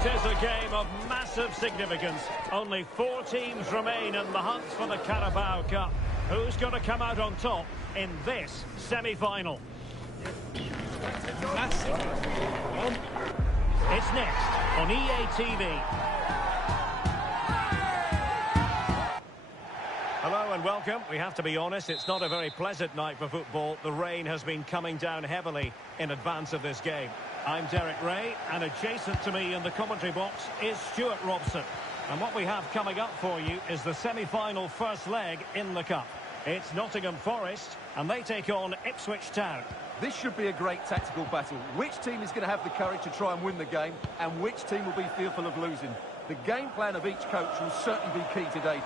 It is a game of massive significance. Only 4 teams remain in the hunt for the Carabao Cup. Who's going to come out on top in this semi-final? It's next on EA TV. Hello and welcome. We have to be honest, it's not a very pleasant night for football. The rain has been coming down heavily in advance of this game. I'm Derek Ray, and adjacent to me in the commentary box is Stuart Robson. And what we have coming up for you is the semi-final first leg in the Cup. It's Nottingham Forest, and they take on Ipswich Town. This should be a great tactical battle. Which team is going to have the courage to try and win the game, and which team will be fearful of losing? The game plan of each coach will certainly be key today.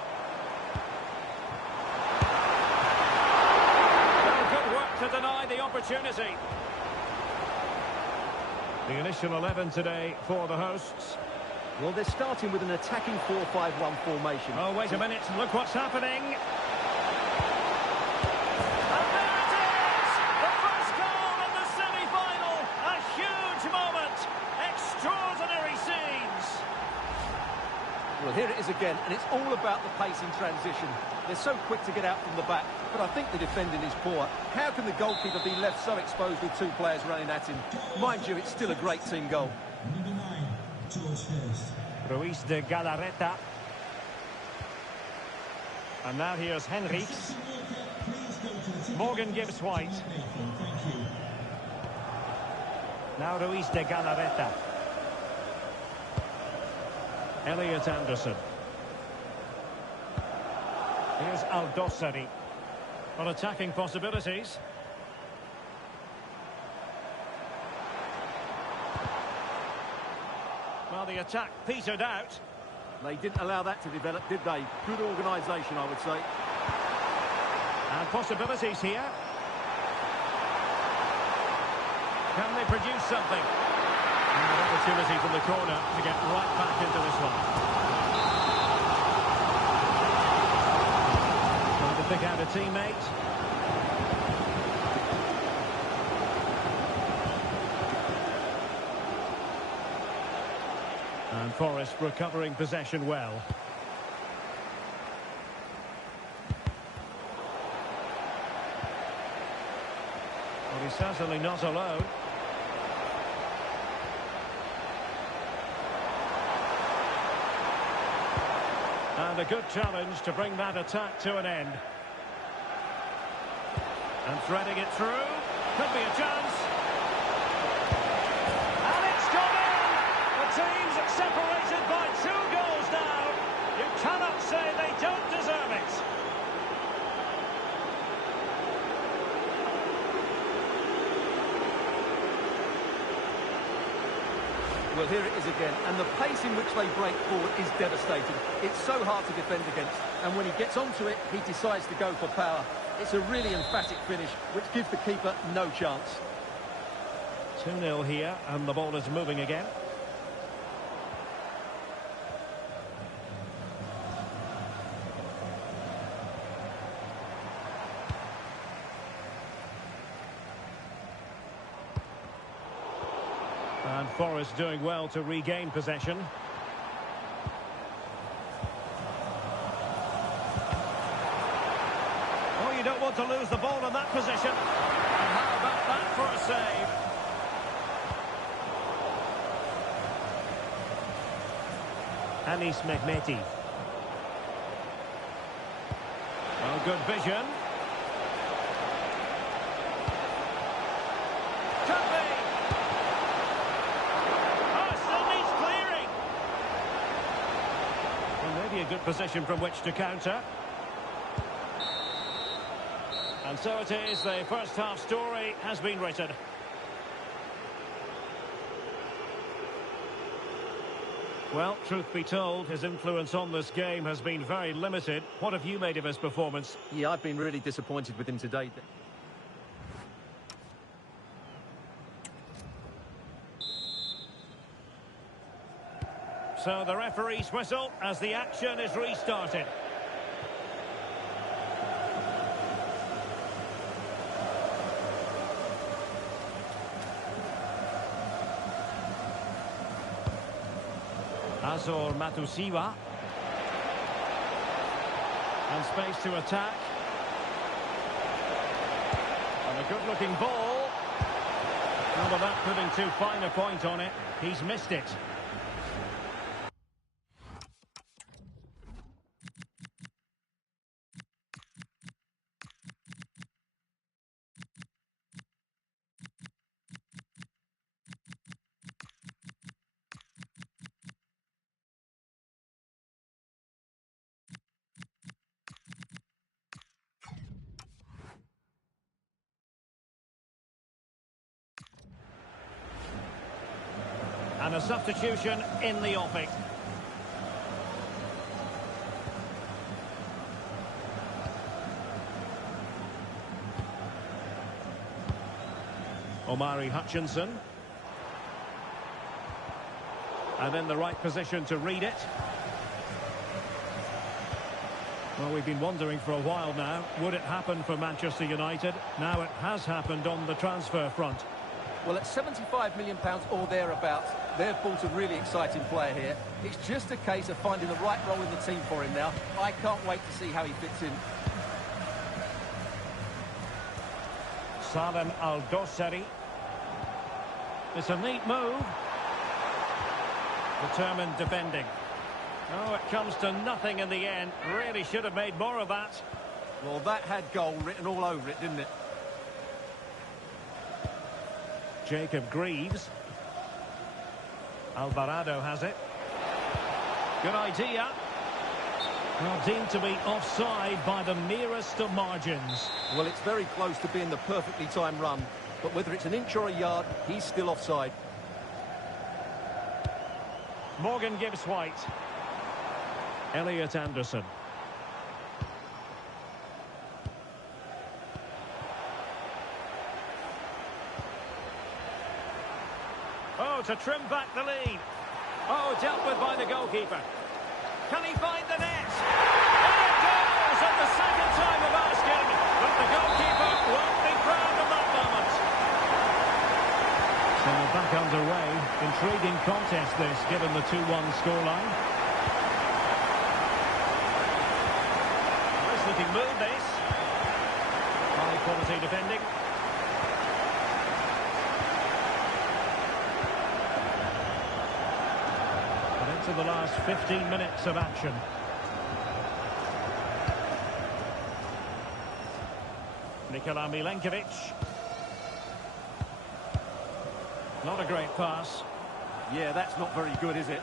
Well, good work to deny the opportunity. The initial 11 today for the hosts. Well, they're starting with an attacking 4-5-1 formation. Oh, wait a minute. Look what's happening. And there it is! The first goal in the semi-final. A huge moment. Extraordinary scenes. Well, here it is again, and it's all about the pace in transition. They're so quick to get out from the back, but I think the defending is poor. How can the goalkeeper be left so exposed with 2 players running at him? Mind you, it's still a great team goal. Number 9, George Hurst. Ruiz de Galarreta. And now here's Henriques. Morgan Gibbs White. Thank you. Now Ruiz de Galarreta. Elliot Anderson. Here's Aldosari. On attacking possibilities. Well, the attack petered out. They didn't allow that to develop, did they? Good organisation, I would say. And possibilities here. Can they produce something? And an opportunity from the corner to get right back into this one. Trying to pick out a teammate. And Forest recovering possession well. Well, he's certainly not alone. And a good challenge to bring that attack to an end. And threading it through. Could be a chance. And it's gone in! The teams are separated by 2 goals now. You cannot say they don't deserve it. Well, here it is again, and the pace in which they break forward is devastating. It's so hard to defend against, and when he gets onto it, he decides to go for power. It's a really emphatic finish, which gives the keeper no chance. 2-0 here, and the ball is moving again. And Forest doing well to regain possession. Oh, you don't want to lose the ball in that position. And how about that for a save? Anis Mehmeti. Well, good vision. Could be. Oh, still needs clearing. Well, maybe a good position from which to counter. And so it is, the first half story has been written. Well, truth be told, his influence on this game has been very limited. What have you made of his performance? Yeah, I've been really disappointed with him today. So the referee's whistle as the action is restarted. Azor Matusiwa. And space to attack. And a good-looking ball. Now without putting too fine a point on it, he's missed it. And a substitution in the offing. Omari Hutchinson. And in the right position to read it. Well, we've been wondering for a while now, would it happen for Manchester United? Now it has happened on the transfer front. Well, at £75 million or thereabouts, they've bought a really exciting player here. It's just a case of finding the right role in the team for him now. I can't wait to see how he fits in. Salem Al-Dossari. It's a neat move. Determined defending. Oh, it comes to nothing in the end. Really should have made more of that. Well, that had goal written all over it, didn't it? Jacob Greaves. Alvarado has it. Good idea. Well, deemed to be offside by the merest of margins. Well, it's very close to being the perfectly timed run. But whether it's an inch or a yard, he's still offside. Morgan Gibbs-White. Elliot Anderson. Oh, to trim back the lead. Oh, dealt with by the goalkeeper. Can he find the net? And it goes at the second time of asking. But the goalkeeper won't be proud of that moment. So back underway. Intriguing contest this, given the 2-1 scoreline. Nice looking move, this. High quality defending. To the last 15 minutes of action. Nikola Milenkovic. Not a great pass. Yeah, that's not very good, is it?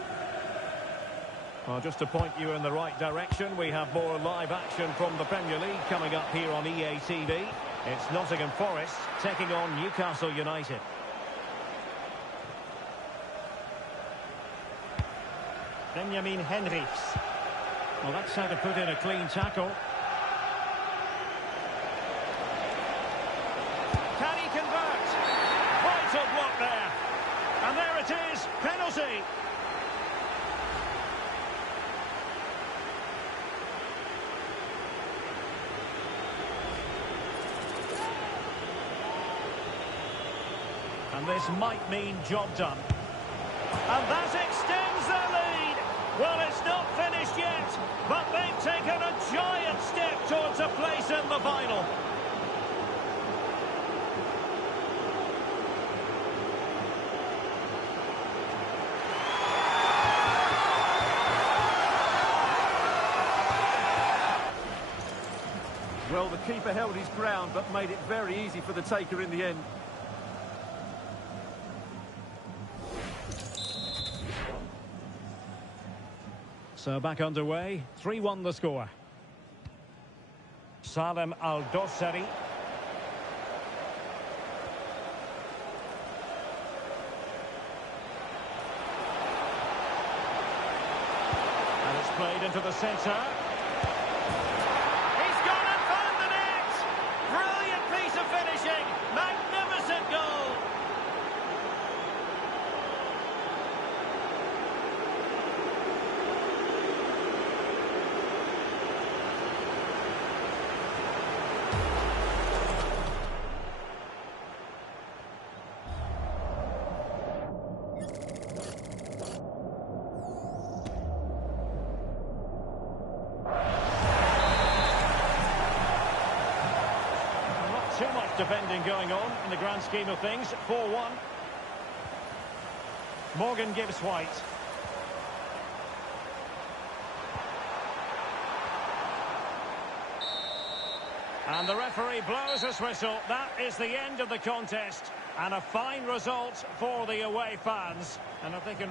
Well, just to point you in the right direction, we have more live action from the Premier League coming up here on EA TV. It's Nottingham Forest taking on Newcastle United. Benjamin Henrichs. Well, that's how to put in a clean tackle. Can he convert? Vital block there. And there it is, penalty. And this might mean job done. And that extends their lead. Well, it's not finished yet, but they've taken a giant step towards a place in the final. Well, the keeper held his ground, but made it very easy for the taker in the end. So back underway, 3-1 the score. Salem Al-Dossari. And it's played into the centre. He's gone and found the net! Brilliant piece of finishing! Magnificent goal! defending going on in the grand scheme of things. 4-1. Morgan gives White. And the referee blows his whistle. That is the end of the contest. And a fine result for the away fans. And I think in...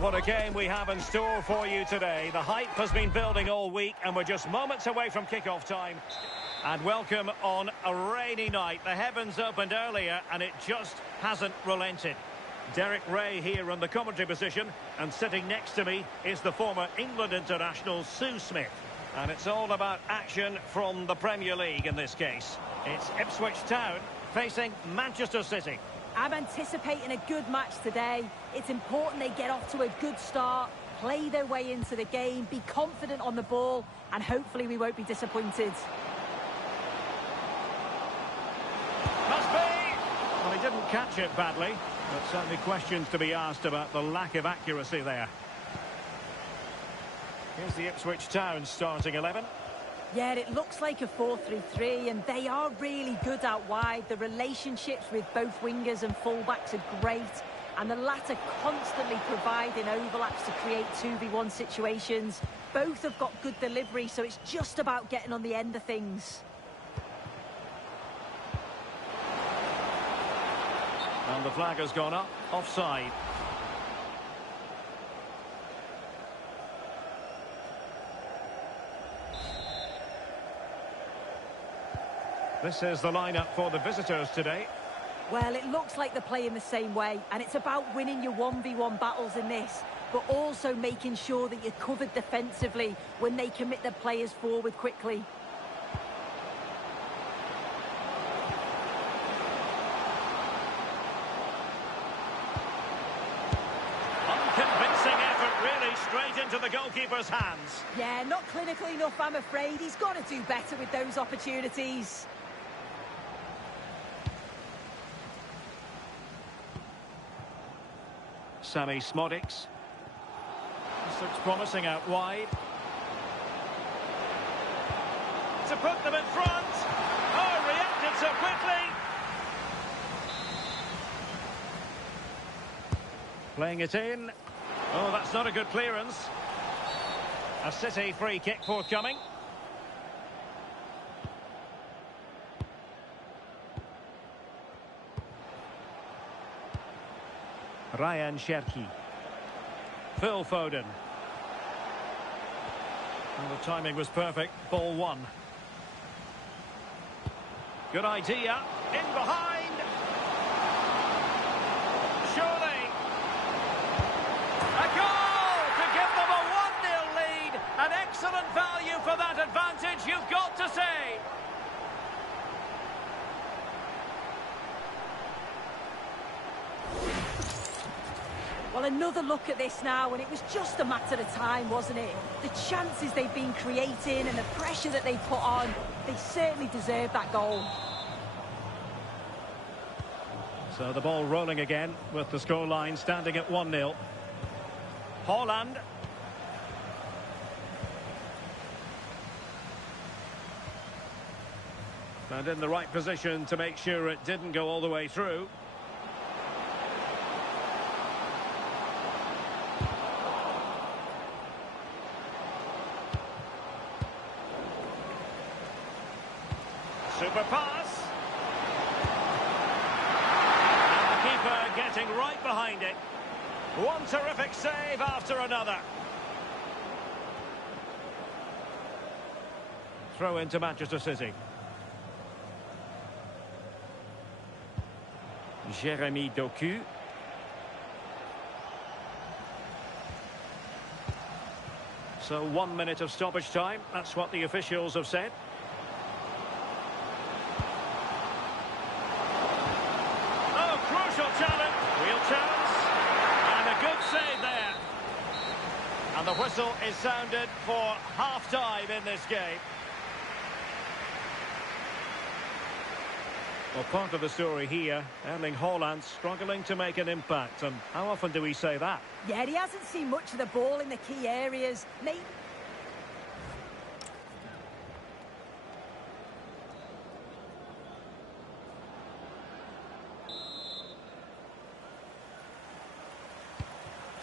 What a game we have in store for you today. The hype has been building all week and we're just moments away from kick-off time. And welcome on a rainy night. The heavens opened earlier and it just hasn't relented. Derek Ray here in the commentary position, and sitting next to me is the former England international Sue Smith. And it's all about action from the Premier League in this case. It's Ipswich Town facing Manchester City. I'm anticipating a good match today. It's important they get off to a good start, play their way into the game, be confident on the ball, and hopefully we won't be disappointed. Must be! Well, he didn't catch it badly, but certainly questions to be asked about the lack of accuracy there. Here's the Ipswich Town starting 11. Yeah, it looks like a 4-3-3, and they are really good out wide. The relationships with both wingers and fullbacks are great, and the latter constantly providing overlaps to create 2v1 situations. Both have got good delivery, so it's just about getting on the end of things. And the flag has gone up, offside. This is the lineup for the visitors today. Well, it looks like they're playing the same way, and it's about winning your 1v1 battles in this. but also making sure that you're covered defensively when they commit their players forward quickly. Unconvincing effort, really, straight into the goalkeeper's hands. Yeah, not clinical enough, I'm afraid. He's got to do better with those opportunities. Sami Smodics. This looks promising out wide. To put them in front. Oh, reacted so quickly. Playing it in. Oh, that's not a good clearance. A City free kick forthcoming. Ryan Cherki. Phil Foden. Well, the timing was perfect. Ball one. Good idea. In behind. Surely. A goal to give them a 1-0 lead. An excellent value for that advantage, you've got to say. Well, another look at this now, and it was just a matter of time, wasn't it? The chances they've been creating and the pressure that they put on, they certainly deserve that goal. So the ball rolling again with the scoreline standing at 1-0. Haaland. And in the right position to make sure it didn't go all the way through. Super pass. And the keeper getting right behind it. One terrific save after another. Throw into Manchester City. Jeremy Doku. So 1 minute of stoppage time. That's what the officials have said. Crucial challenge, real chance, and a good save there. And the whistle is sounded for half-time in this game. Well, part of the story here, Erling Haaland struggling to make an impact. And how often do we say that? Yeah, he hasn't seen much of the ball in the key areas.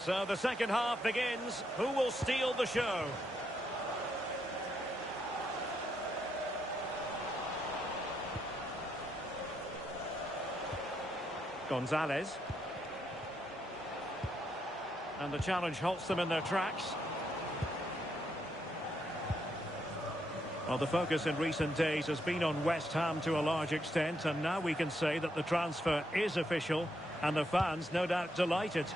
So the second half begins. Who will steal the show? Gonzalez. And the challenge halts them in their tracks. Well, the focus in recent days has been on West Ham to a large extent, and now we can say that the transfer is official, and the fans no doubt delighted.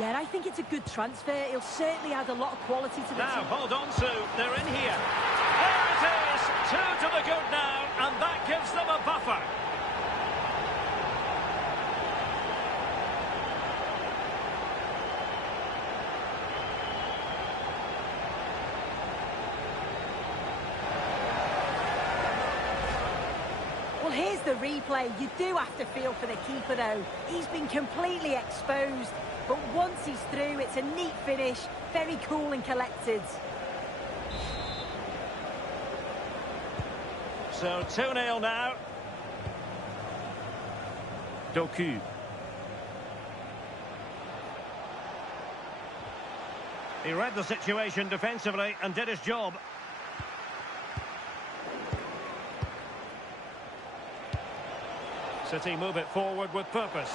Yeah, I think it's a good transfer. He'll certainly add a lot of quality to the team. Now, hold on, Sue. They're in here. There it is. 2 to the good now, and that gives them a buffer. Well, here's the replay. You do have to feel for the keeper, though. He's been completely exposed. But once he's through, it's a neat finish, very cool and collected. So 2-0 now. Doku. He read the situation defensively and did his job. City move it forward with purpose.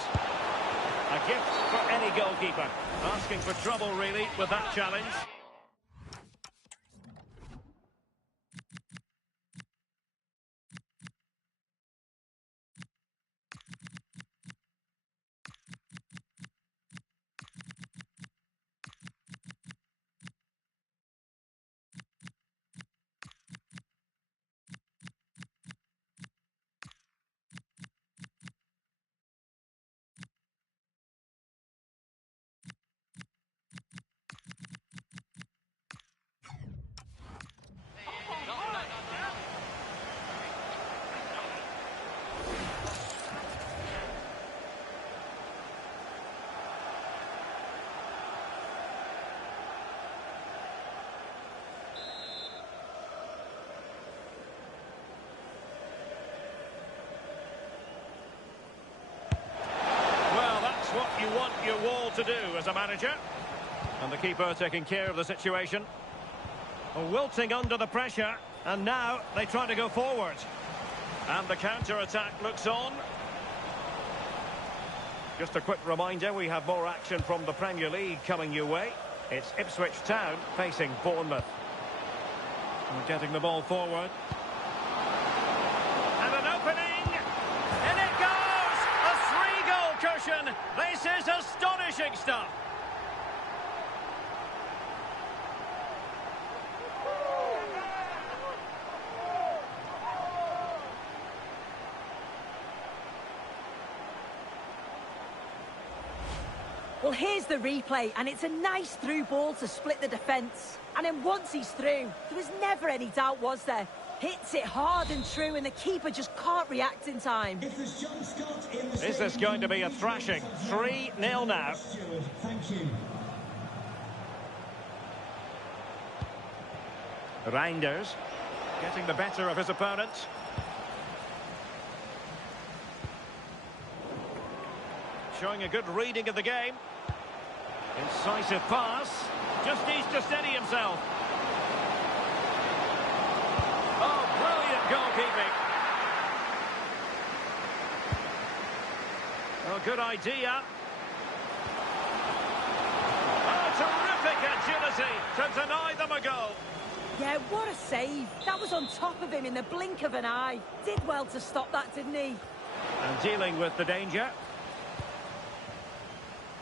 A gift for any goalkeeper. Asking for trouble, really, with that challenge. to do as a manager. And the keeper taking care of the situation. Wilting under the pressure, and now they try to go forward. And the counter-attack looks on. Just a quick reminder, we have more action from the Premier League coming your way. It's Ipswich Town facing Bournemouth. And getting the ball forward. And an opening! And it goes! A 3-goal cushion! This is astonishing stuff! Well, here's the replay, and it's a nice through ball to split the defence. And then once he's through, there was never any doubt, was there? Hits it hard and true, and the keeper just can't react in time. Is this going to be a thrashing? 3-0 now. Thank you. Reinders getting the better of his opponent. Showing a good reading of the game. Incisive pass. Just needs to steady himself. Oh, brilliant goalkeeping. Oh, good idea. Oh, terrific agility to deny them a goal. Yeah, what a save. That was on top of him in the blink of an eye. Did well to stop that, didn't he? And dealing with the danger.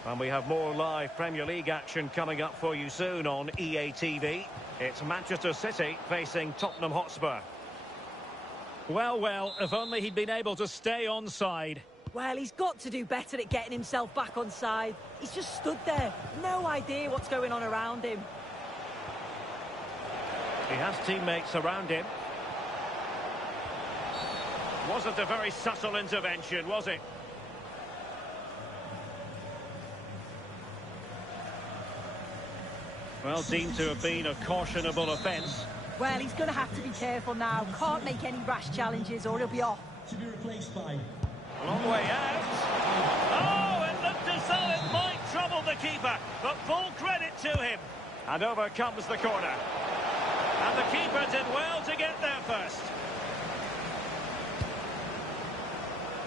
And we have more live Premier League action coming up for you soon on EA TV. It's Manchester City facing Tottenham Hotspur. Well, well, if only he'd been able to stay onside. Well, he's got to do better at getting himself back on side. He's just stood there. No idea what's going on around him. He has teammates around him. Wasn't a very subtle intervention, was it? Well, deemed to have been a cautionable offence. Well, he's going to have to be careful now. Can't make any rash challenges or he'll be off. To be replaced by... Long way out. Oh, it looked as though it might trouble the keeper, but full credit to him. And over comes the corner. And the keeper did well to get there first.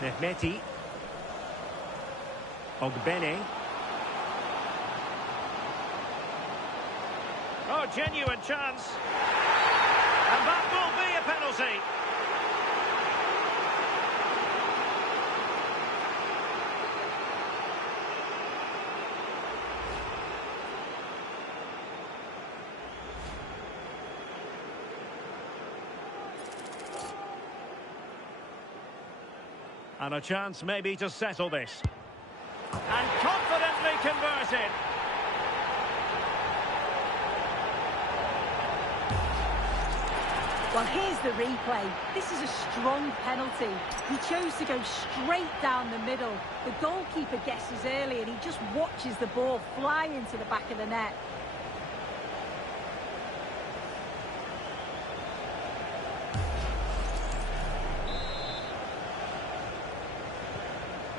Mehmeti. Ogbene. Oh, genuine chance. And that will be a penalty. And a chance maybe to settle this. And confidently converted. Well, here's the replay. This is a strong penalty. He chose to go straight down the middle. The goalkeeper guesses early and he just watches the ball fly into the back of the net.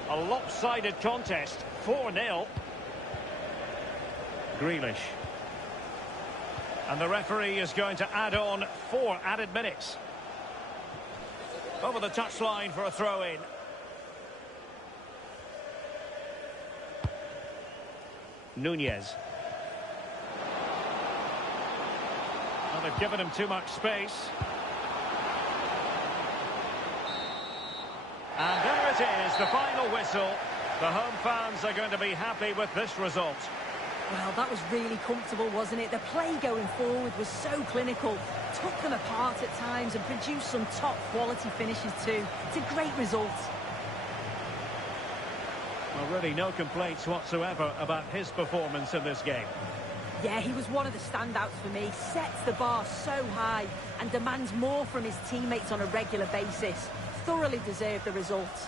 A lopsided contest, 4-0. Grealish. And the referee is going to add on 4 added minutes. Over the touchline for a throw-in. Nunez. Well, they've given him too much space. And there it is, the final whistle. The home fans are going to be happy with this result. Well, that was really comfortable, wasn't it? The play going forward was so clinical. Took them apart at times and produced some top-quality finishes too. It's a great result. Well, really no complaints whatsoever about his performance in this game. Yeah, he was one of the standouts for me. Sets the bar so high and demands more from his teammates on a regular basis. Thoroughly deserved the result.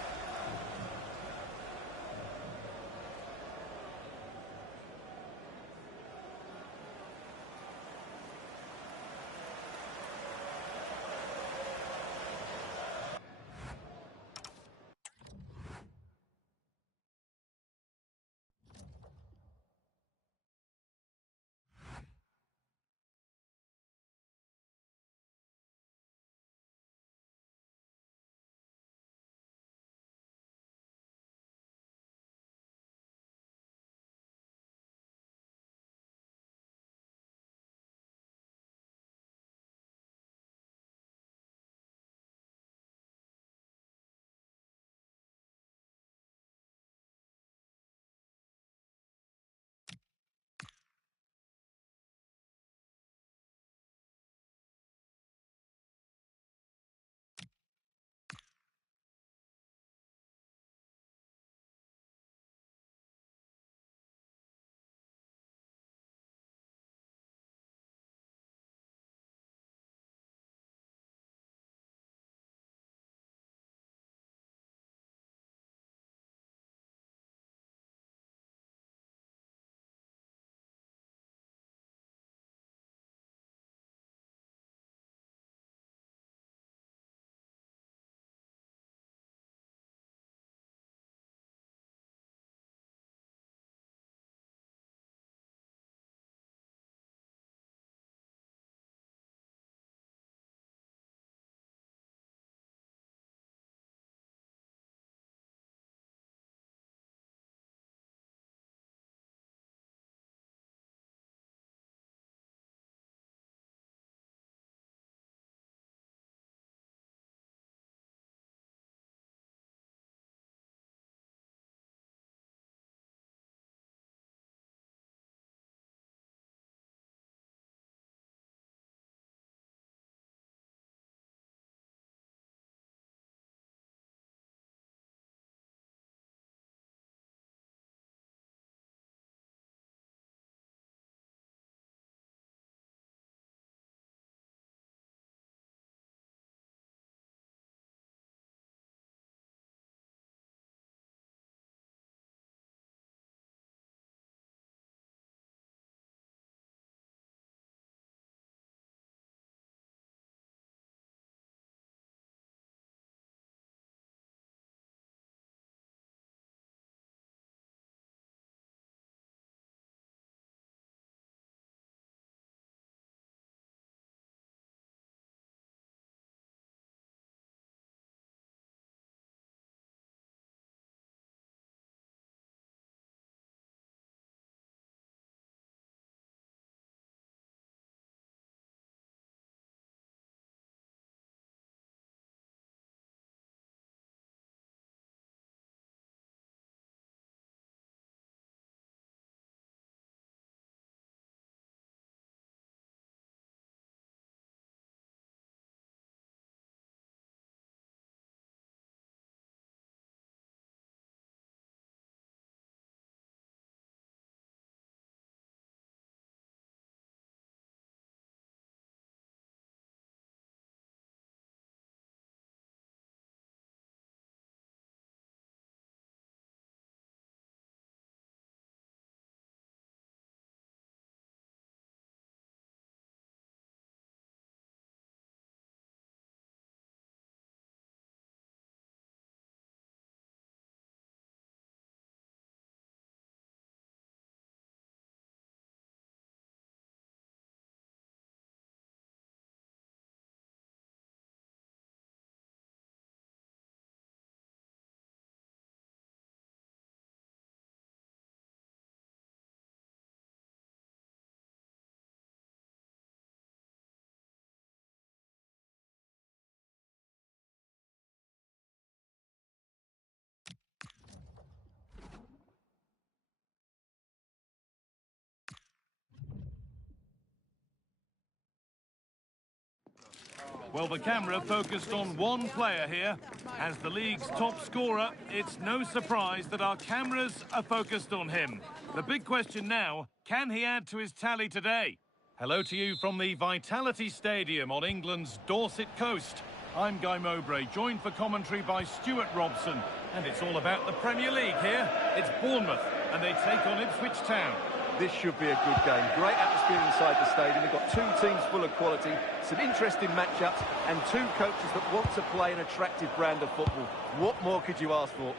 Well, the camera focused on one player here. As the league's top scorer, it's no surprise that our cameras are focused on him. The big question now, can he add to his tally today? Hello to you from the Vitality Stadium on England's Dorset coast. I'm Guy Mowbray, joined for commentary by Stuart Robson. And it's all about the Premier League here. It's Bournemouth, and they take on Ipswich Town. This should be a good game. Great atmosphere inside the stadium. They've got two teams full of quality, some interesting matchups, and two coaches that want to play an attractive brand of football. What more could you ask for?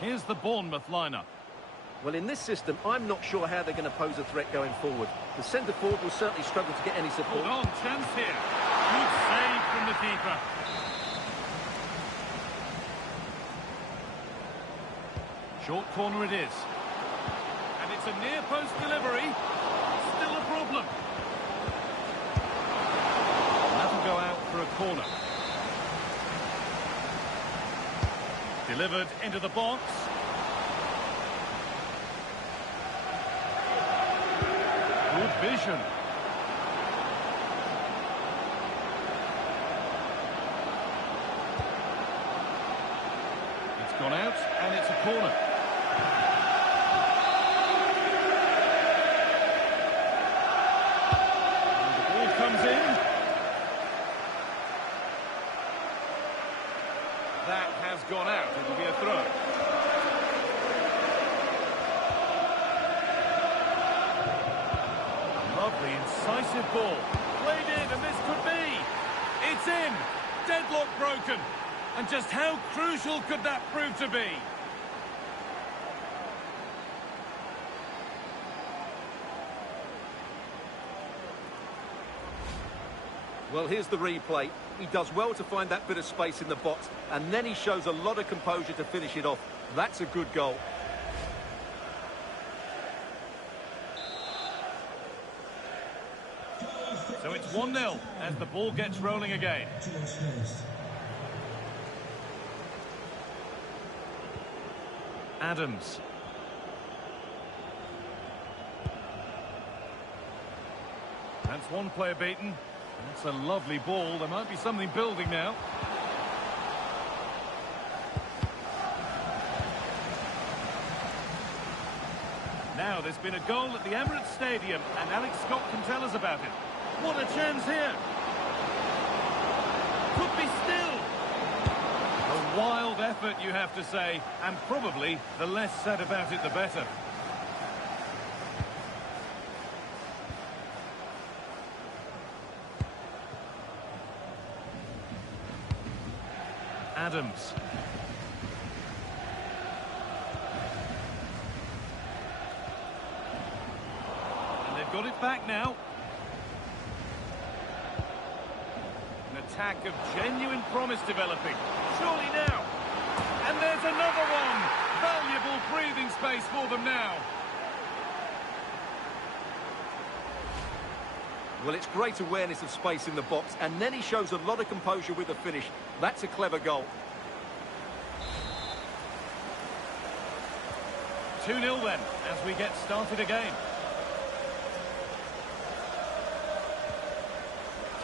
Here's the Bournemouth lineup. Well, in this system, I'm not sure how they're going to pose a threat going forward. The centre forward will certainly struggle to get any support. Hold on, chance here. Good save from the keeper. Short corner it is. And it's a near-post delivery. Still a problem. That'll go out for a corner. Delivered into the box. Good vision. It's gone out, and it's a corner. Comes in. That has gone out. It'll be a throw. Lovely, incisive ball. Played in, and this could be. It's in. Deadlock broken. And just how crucial could that prove to be? Well, here's the replay. He does well to find that bit of space in the box, and then he shows a lot of composure to finish it off. That's a good goal. So it's 1-0 as the ball gets rolling again. Adams. That's one player beaten. That's a lovely ball. There might be something building now. Now there's been a goal at the Emirates Stadium, and Alex Scott can tell us about it. What a chance here! Could be still! A wild effort, you have to say, and probably the less said about it, the better. Adams. And they've got it back now. An attack of genuine promise developing. Surely now. And there's another one. Valuable breathing space for them now. Well, it's great awareness of space in the box, and then he shows a lot of composure with the finish. That's a clever goal. 2-0 then, as we get started again.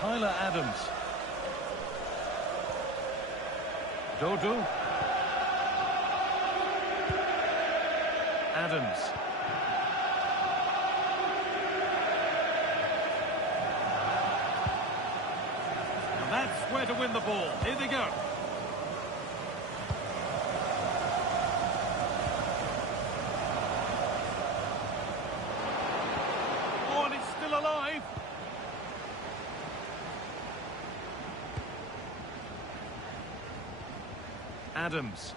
Tyler Adams. Dodo. Adams. That's where to win the ball. Here they go. Oh, and it's still alive. Adams.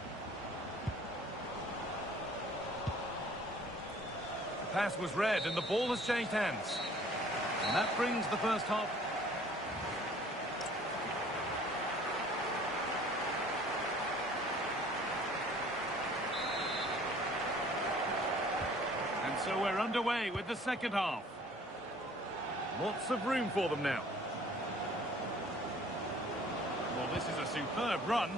The pass was read and the ball has changed hands. And that brings the first half. So we're underway with the second half. Lots of room for them now. Well, this is a superb run.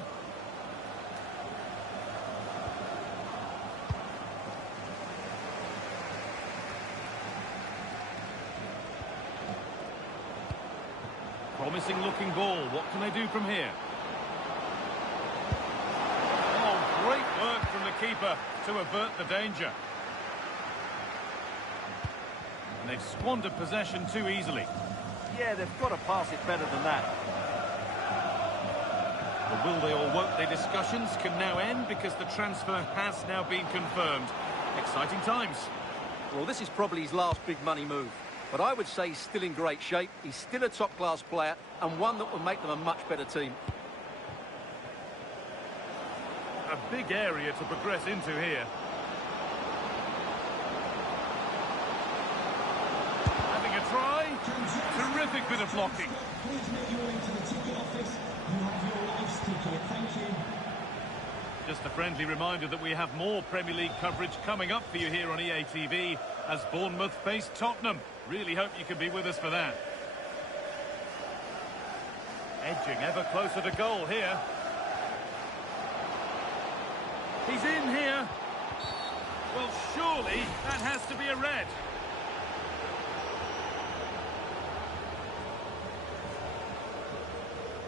Promising looking ball. What can they do from here? Oh, great work from the keeper to avert the danger. And they've squandered possession too easily. Yeah, they've got to pass it better than that. The will they or won't they discussions can now end because the transfer has now been confirmed. Exciting times. Well, this is probably his last big money move. But I would say he's still in great shape. He's still a top-class player and one that will make them a much better team. A big area to progress into here. Having a try. Terrific bit of blocking. Please make your way to the ticket office. You have your life's ticket. Thank you. Just a friendly reminder that we have more Premier League coverage coming up for you here on EA TV as Bournemouth face Tottenham. Really hope you can be with us for that. Edging ever closer to goal here. He's in here. Well, surely that has to be a red.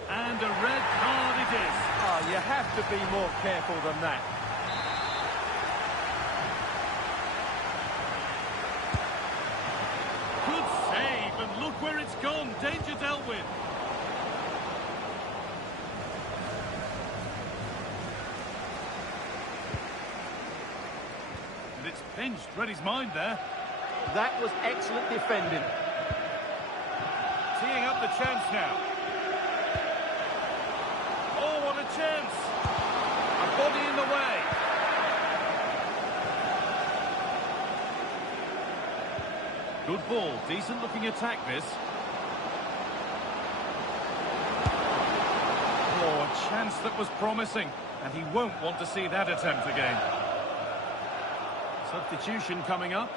And a red card it is. Oh, you have to be more careful than that. Good save, and look where it's gone. Danger dealt with. And it's pinched. Read his mind there. That was excellent defending. Teeing up the chance now. Oh, what a chance. A body in the way. Good ball. Decent looking attack, this. Oh, a chance that was promising. And he won't want to see that attempt again. Substitution coming up.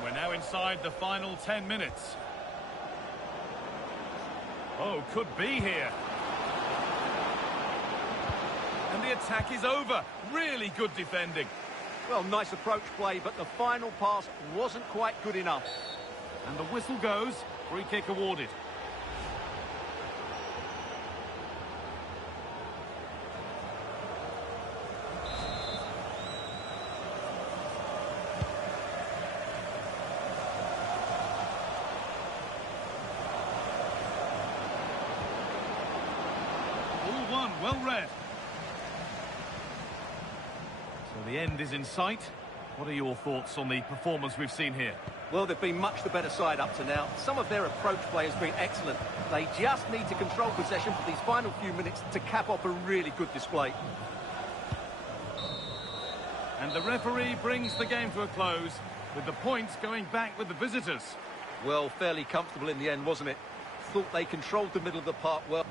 We're now inside the final 10 minutes. Oh, could be here. And the attack is over. Really good defending. Well, nice approach play, but the final pass wasn't quite good enough. And the whistle goes. Free kick awarded. Well read. So the end is in sight. What are your thoughts on the performance we've seen here? Well, they've been much the better side up to now. Some of their approach play has been excellent. They just need to control possession for these final few minutes to cap off a really good display. And the referee brings the game to a close, with the points going back with the visitors. Well, fairly comfortable in the end, wasn't it? Thought they controlled the middle of the park well.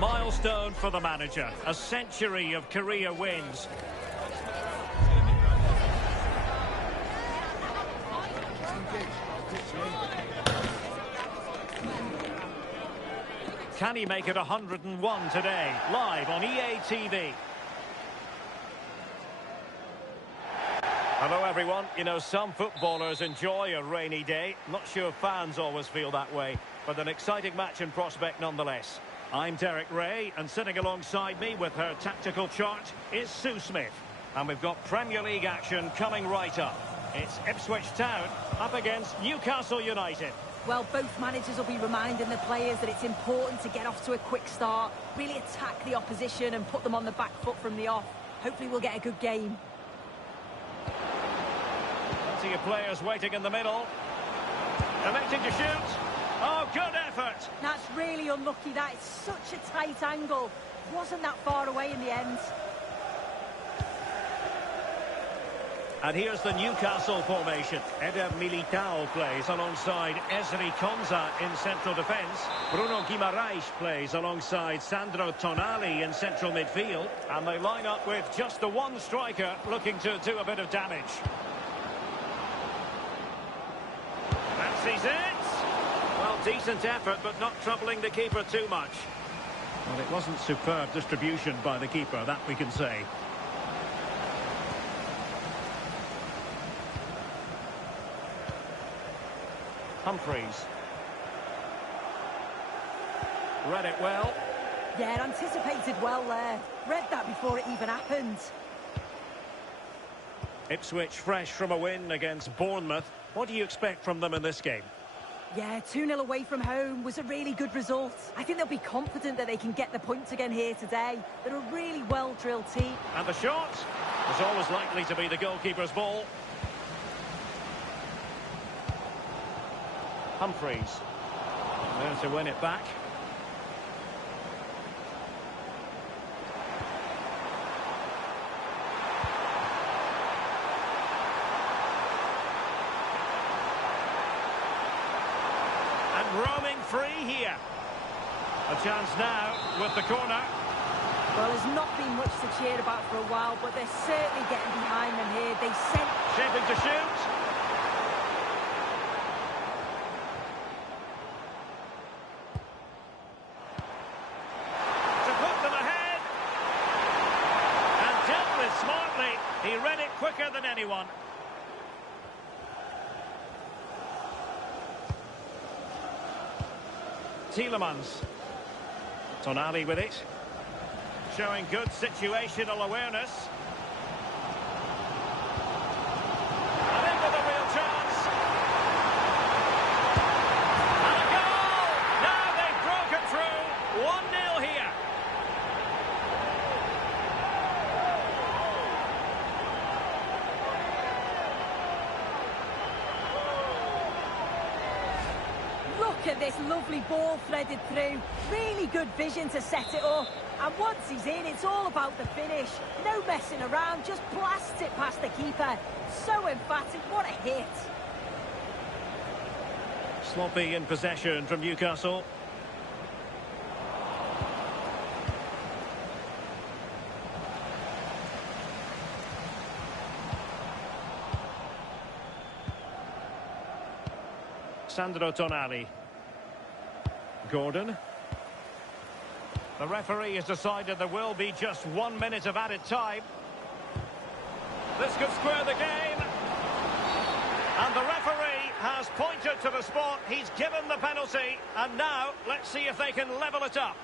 milestone for the manager. A century of career wins. Can he make it 101 today? Live on EA TV. Hello everyone. You know, some footballers enjoy a rainy day. Not sure fans always feel that way, but an exciting match in prospect nonetheless. I'm Derek Ray, and sitting alongside me with her tactical chart is Sue Smith. And we've got Premier League action coming right up. It's Ipswich Town up against Newcastle United. Well, both managers will be reminding the players that it's important to get off to a quick start, really attack the opposition and put them on the back foot from the off. Hopefully we'll get a good game. Plenty of players waiting in the middle. Electing to shoot. Oh, good effort. That's really unlucky. That is such a tight angle. Wasn't that far away in the end. And here's the Newcastle formation. Eder Militao plays alongside Ezri Konsa in central defence. Bruno Guimaraes plays alongside Sandro Tonali in central midfield. And they line up with just the one striker looking to do a bit of damage. Fancies it. Well, decent effort, but not troubling the keeper too much. Well, it wasn't superb distribution by the keeper, that we can say. Humphreys. Read it well. Yeah, anticipated well there. Read that before it even happened. Ipswich fresh from a win against Bournemouth. What do you expect from them in this game? Yeah, 2-0 away from home was a really good result. I think they'll be confident that they can get the points again here today. They're a really well-drilled team. And the shot is always likely to be the goalkeeper's ball. Humphreys. There to win it back. And roaming free here. A chance now with the corner. Well, there's not been much to cheer about for a while, but they're certainly getting behind them here. They sent... Shaping to shoot. Smartly, he read it quicker than anyone. Tielemans. Tonali with it. Showing good situational awareness. And in with a real chance. And a goal! Now they've broken through. 1-0 here. Look at this lovely ball threaded through. Really good vision to set it up. And once he's in, it's all about the finish. No messing around, just blasts it past the keeper. So emphatic, what a hit. Sloppy in possession from Newcastle. Sandro Tonali. Gordon. The referee has decided there will be just 1 minute of added time. This could square the game. And the referee has pointed to the spot. He's given the penalty. And now, let's see if they can level it up.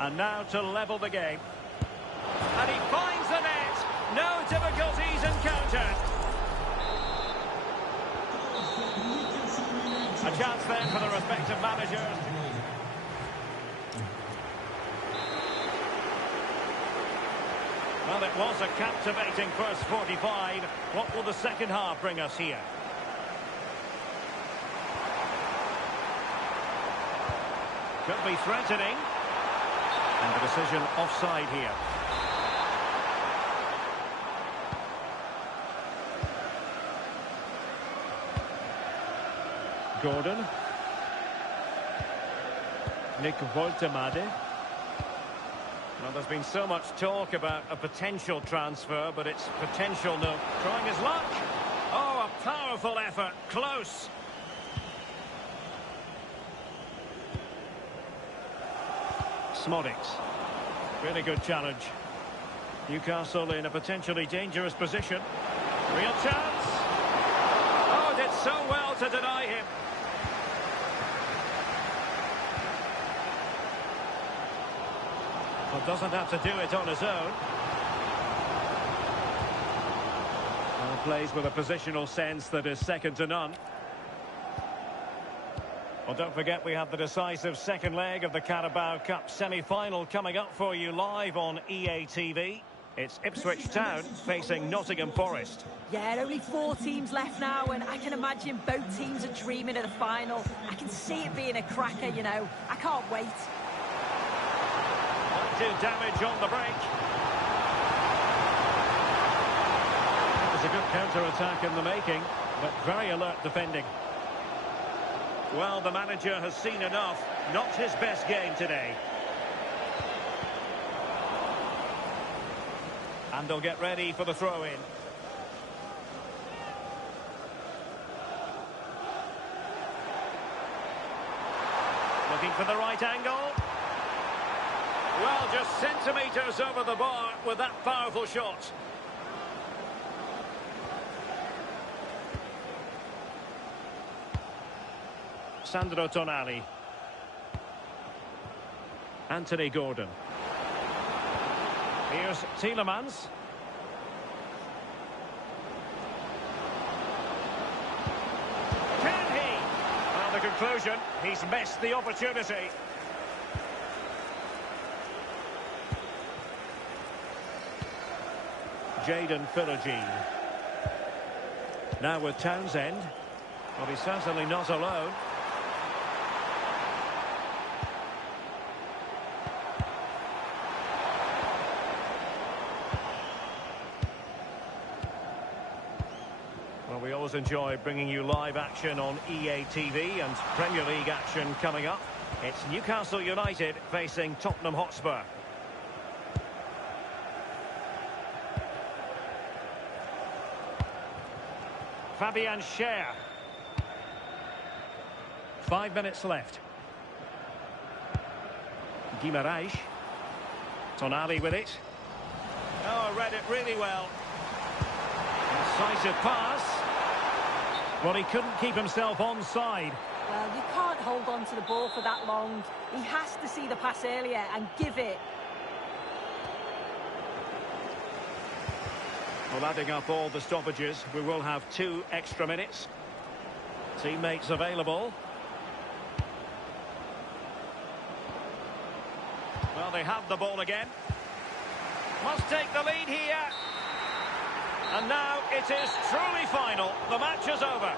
And now to level the game. And he finds the net. No difficulties encountered. A chance then for the respective managers. Well, it was a captivating first 45. What will the second half bring us here? Could be threatening. And the decision offside here. Gordon. Nick Woltemade. Well, there's been so much talk about a potential transfer, but it's potential no. Trying his luck. Oh, a powerful effort. Close. Smodics. Really good challenge. Newcastle in a potentially dangerous position. Real chance. Oh, did so well to deny him. Well, doesn't have to do it on his own. Well, plays with a positional sense that is second to none. Well, don't forget we have the decisive second leg of the Carabao Cup semi-final coming up for you live on EA TV. It's Ipswich Town facing Nottingham Forest. Yeah, only 4 teams left now, and I can imagine both teams are dreaming of the final. I can see it being a cracker, you know. I can't wait. Might do damage on the break. That was a good counter-attack in the making, but very alert defending. Well, the manager has seen enough. Not his best game today. And they'll get ready for the throw-in. Looking for the right angle. Well, just centimetres over the bar with that powerful shot. Sandro Tonali. Anthony Gordon. Here's Tielemans. Can he? Well, the conclusion, he's missed the opportunity. Jadon Philogene. Now with Townsend. Well, he's certainly not alone. Well, we always enjoy bringing you live action on EA TV and Premier League action coming up. It's Newcastle United facing Tottenham Hotspur. Fabian Schär. 5 minutes left. Guimaraes. Tonali with it. Oh, read it really well. Decisive pass. Well, he couldn't keep himself onside. Well, you can't hold on to the ball for that long. He has to see the pass earlier and give it. Well, adding up all the stoppages, we will have 2 extra minutes. Teammates available. Well, they have the ball again. Must take the lead here. And now it is truly final. The match is over.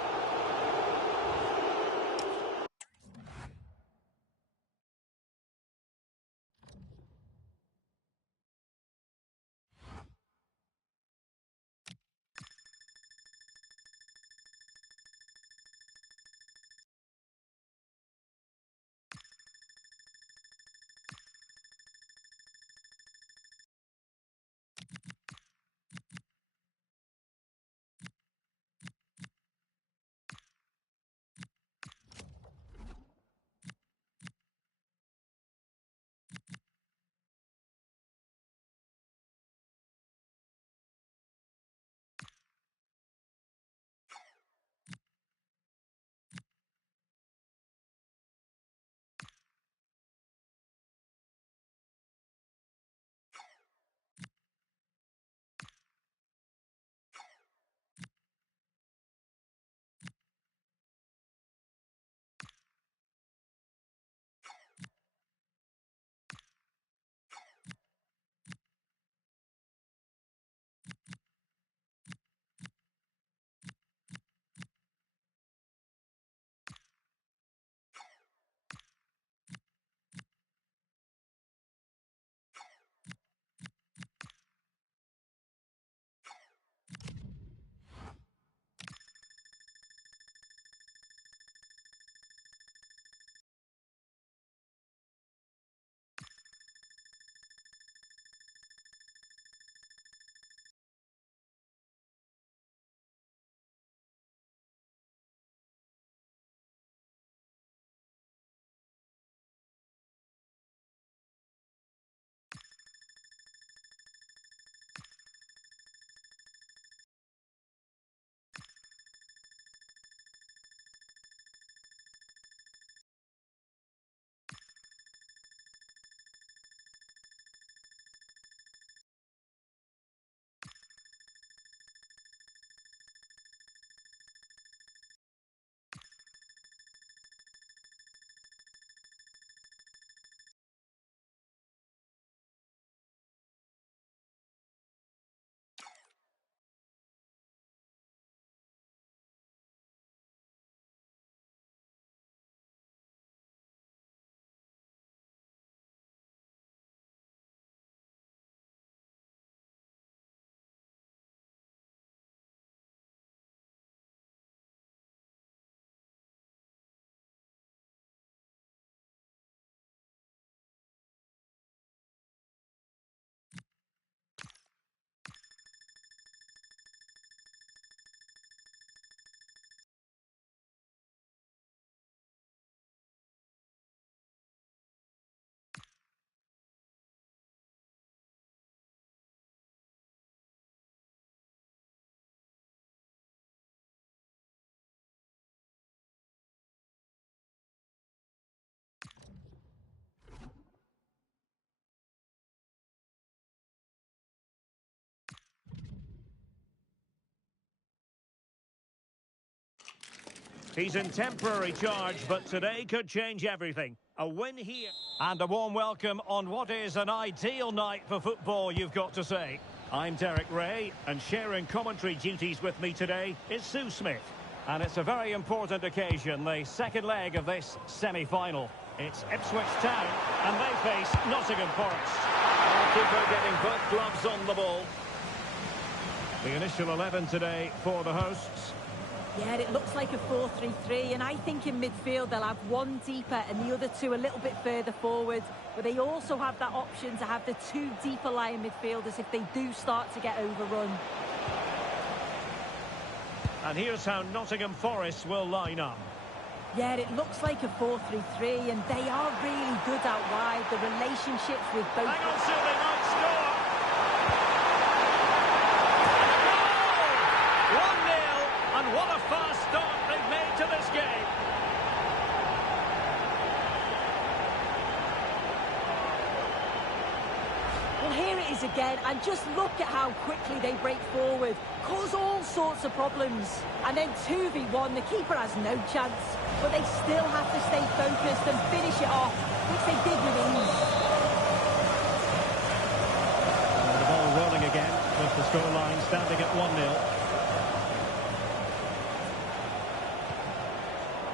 He's in temporary charge, but today could change everything. A win here. And a warm welcome on what is an ideal night for football, you've got to say. I'm Derek Ray, and sharing commentary duties with me today is Sue Smith. And it's a very important occasion, the second leg of this semi-final. It's Ipswich Town, and they face Nottingham Forest. Keeper getting both gloves on the ball. The initial 11 today for the hosts. Yeah, it looks like a 4-3-3, and I think in midfield they'll have one deeper and the other two a little bit further forward. But they also have that option to have the two deeper lying midfielders if they do start to get overrun. And here's how Nottingham Forest will line up. Yeah, it looks like a 4-3-3, and they are really good out wide. The relationships with both... Hang on, Sue, they might score! 1-0, and what a fast start they've made to this game. Well, here it is again, and just look at how quickly they break forward, cause all sorts of problems. And then 2v1, the keeper has no chance, but they still have to stay focused and finish it off, which they did with ease. And the ball rolling again, with the scoreline standing at 1-0.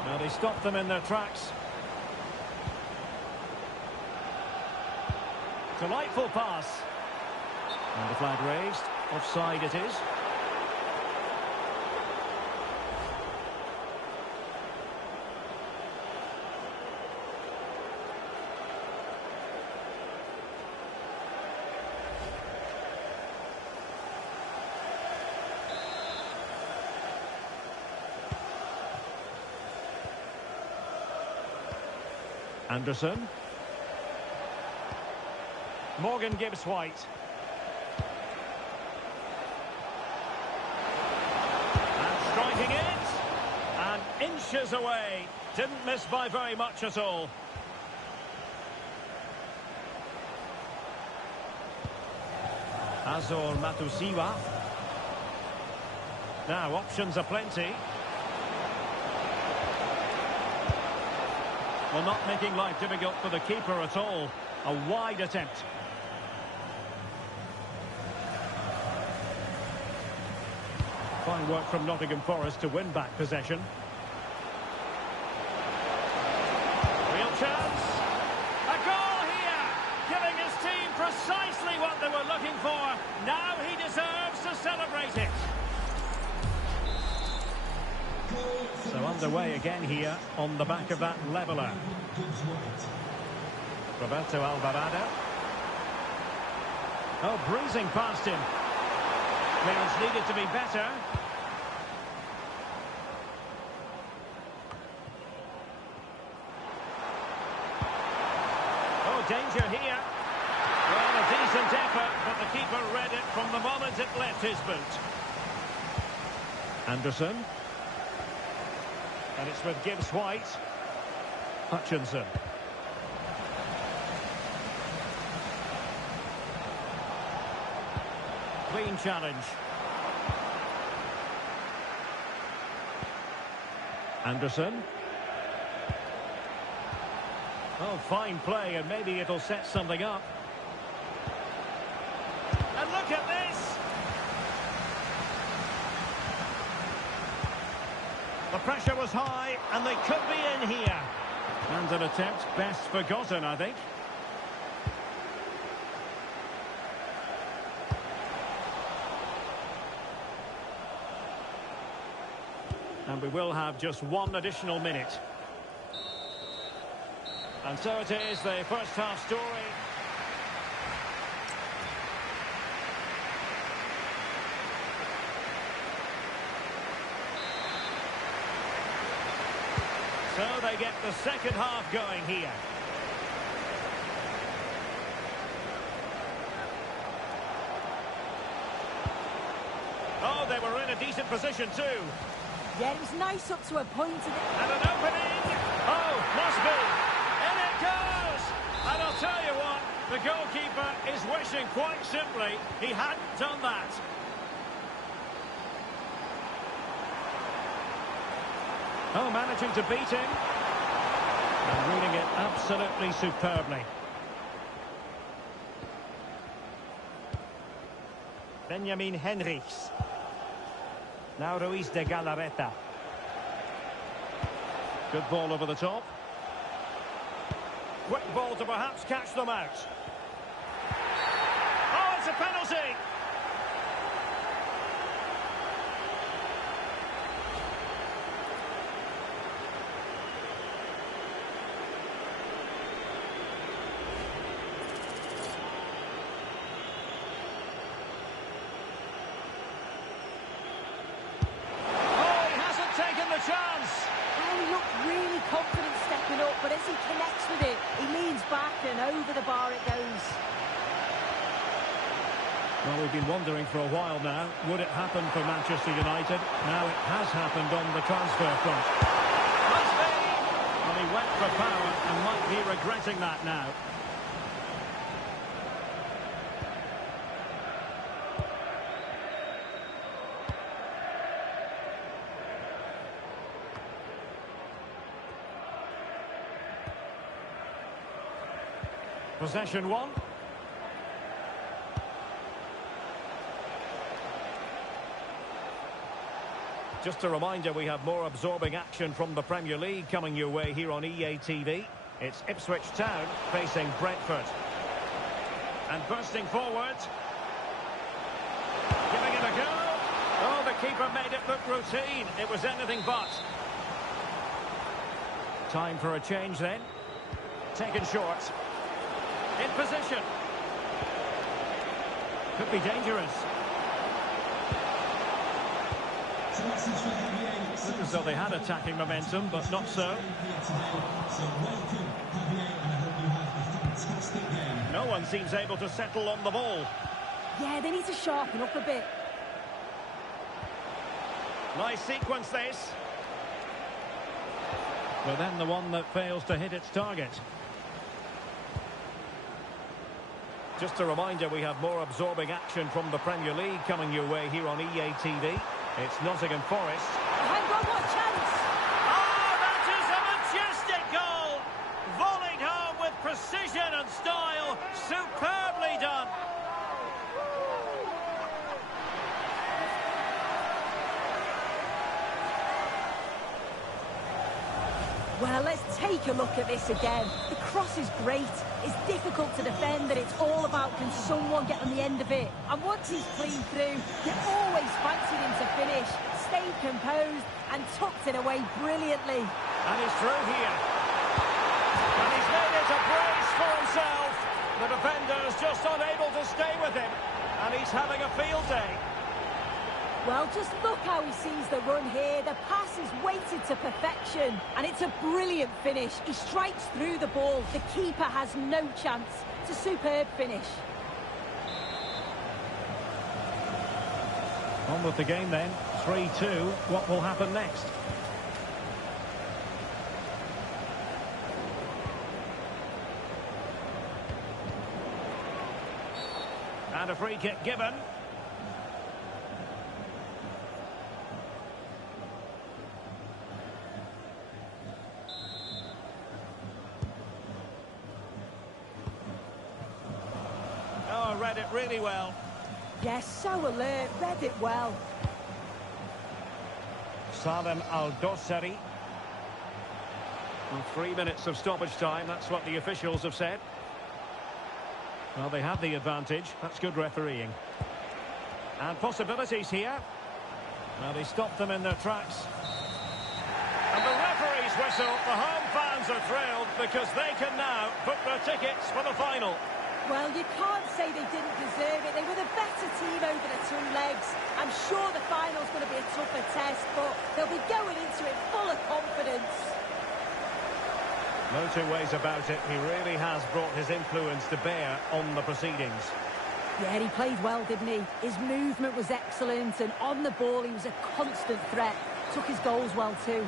Now they stopped them in their tracks. Delightful pass. And the flag raised. Offside it is. Anderson. Morgan Gibbs-White. And striking it. And inches away. Didn't miss by very much at all. Azor Matusiwa. Now, options are plenty. Well, not making life difficult for the keeper at all. A wide attempt. Fine work from Nottingham Forest to win back possession. Real chance. A goal here, giving his team precisely what they were looking for. Now he deserves to celebrate it. So underway again here on the back of that leveller. Roberto Alvarado. Oh, breezing past him. Clearance needed to be better. Oh, danger here. Well, a decent effort, but the keeper read it from the moment it left his boot. Anderson. And it's with Gibbs-White. Hutchinson. Clean challenge. Anderson. Oh, fine play, and maybe it'll set something up. And look at this! The pressure was high, and they could be in here. And an attempt best forgotten, I think. And we will have just one additional minute. And so it is, the first half story. So they get the second half going here. Oh, they were in a decent position too. Yeah, it was nice up to a point. And an opening. Oh, must be. In it goes. And I'll tell you what, the goalkeeper is wishing quite simply he hadn't done that. Oh, managing to beat him. And reading it absolutely superbly. Benjamin Henrichs. Now Ruiz de Galarreta. Good ball over the top. Quick ball to perhaps catch them out. Oh, it's a penalty! Confident stepping up, but as he connects with it, he leans back and over the bar it goes. Well, we've been wondering for a while now, would it happen for Manchester United? Now it has happened on the transfer front. Must be! Well, he went for power and might be regretting that now. Possession one. Just a reminder, we have more absorbing action from the Premier League coming your way here on EA TV. It's Ipswich Town facing Brentford. And bursting forward. Giving it a go. Oh, the keeper made it look routine. It was anything but. Time for a change then. Taken short. In position. Could be dangerous. Looked as though they had attacking momentum, but not so. No one seems able to settle on the ball. Yeah, they need to sharpen up a bit. Nice sequence this. But then the one that fails to hit its target. Just a reminder, we have more absorbing action from the Premier League coming your way here on EA TV. It's Nottingham Forest. Hang on, what chance! Oh, that is a majestic goal! Volleyed home with precision and style. Superbly done. Well, let's take a look at this again. The cross is great. It's difficult to defend, and it's all about can someone get on the end of it. And once he's clean through, you always fancied him to finish, stayed composed, and tucked it away brilliantly. And he's through here. And he's made it a brace for himself. The defender's just unable to stay with him. And he's having a field day. Well, just look how he sees the run here. The pass is weighted to perfection, and it's a brilliant finish. He strikes through the ball. The keeper has no chance. It's a superb finish. On with the game then. 3-2. What will happen next? And a free kick given. Read it really well. Yes, so alert, read it well. Salem Al-Dossari. Well, 3 minutes of stoppage time, that's what the officials have said. Well, they have the advantage. That's good refereeing. And possibilities here. Well, they stopped them in their tracks. And the referee's whistle. The home fans are thrilled because they can now book their tickets for the final. Well, you can't say they didn't deserve it. They were the better team over the two legs. I'm sure the final's going to be a tougher test, but they'll be going into it full of confidence. No two ways about it. He really has brought his influence to bear on the proceedings. Yeah, he played well, didn't he? His movement was excellent, and on the ball he was a constant threat. Took his goals well too.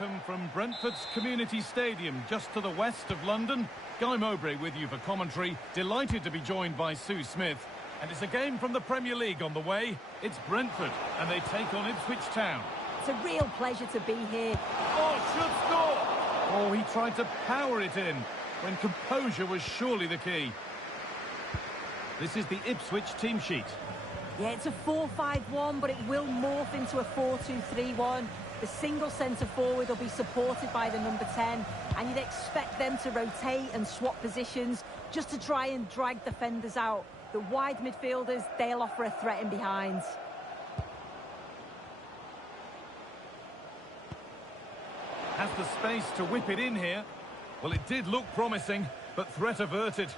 welcome from Brentford's Community Stadium, just to the west of London. Guy Mowbray with you for commentary. Delighted to be joined by Sue Smith. And it's a game from the Premier League on the way. It's Brentford, and they take on Ipswich Town. It's a real pleasure to be here. Oh, should score! Oh, he tried to power it in, when composure was surely the key. This is the Ipswich team sheet. Yeah, it's a 4-5-1, but it will morph into a 4-2-3-1. The single centre-forward will be supported by the number 10, and you'd expect them to rotate and swap positions just to try and drag defenders out. The wide midfielders, they'll offer a threat in behind. Has the space to whip it in here. Well, it did look promising, but threat averted.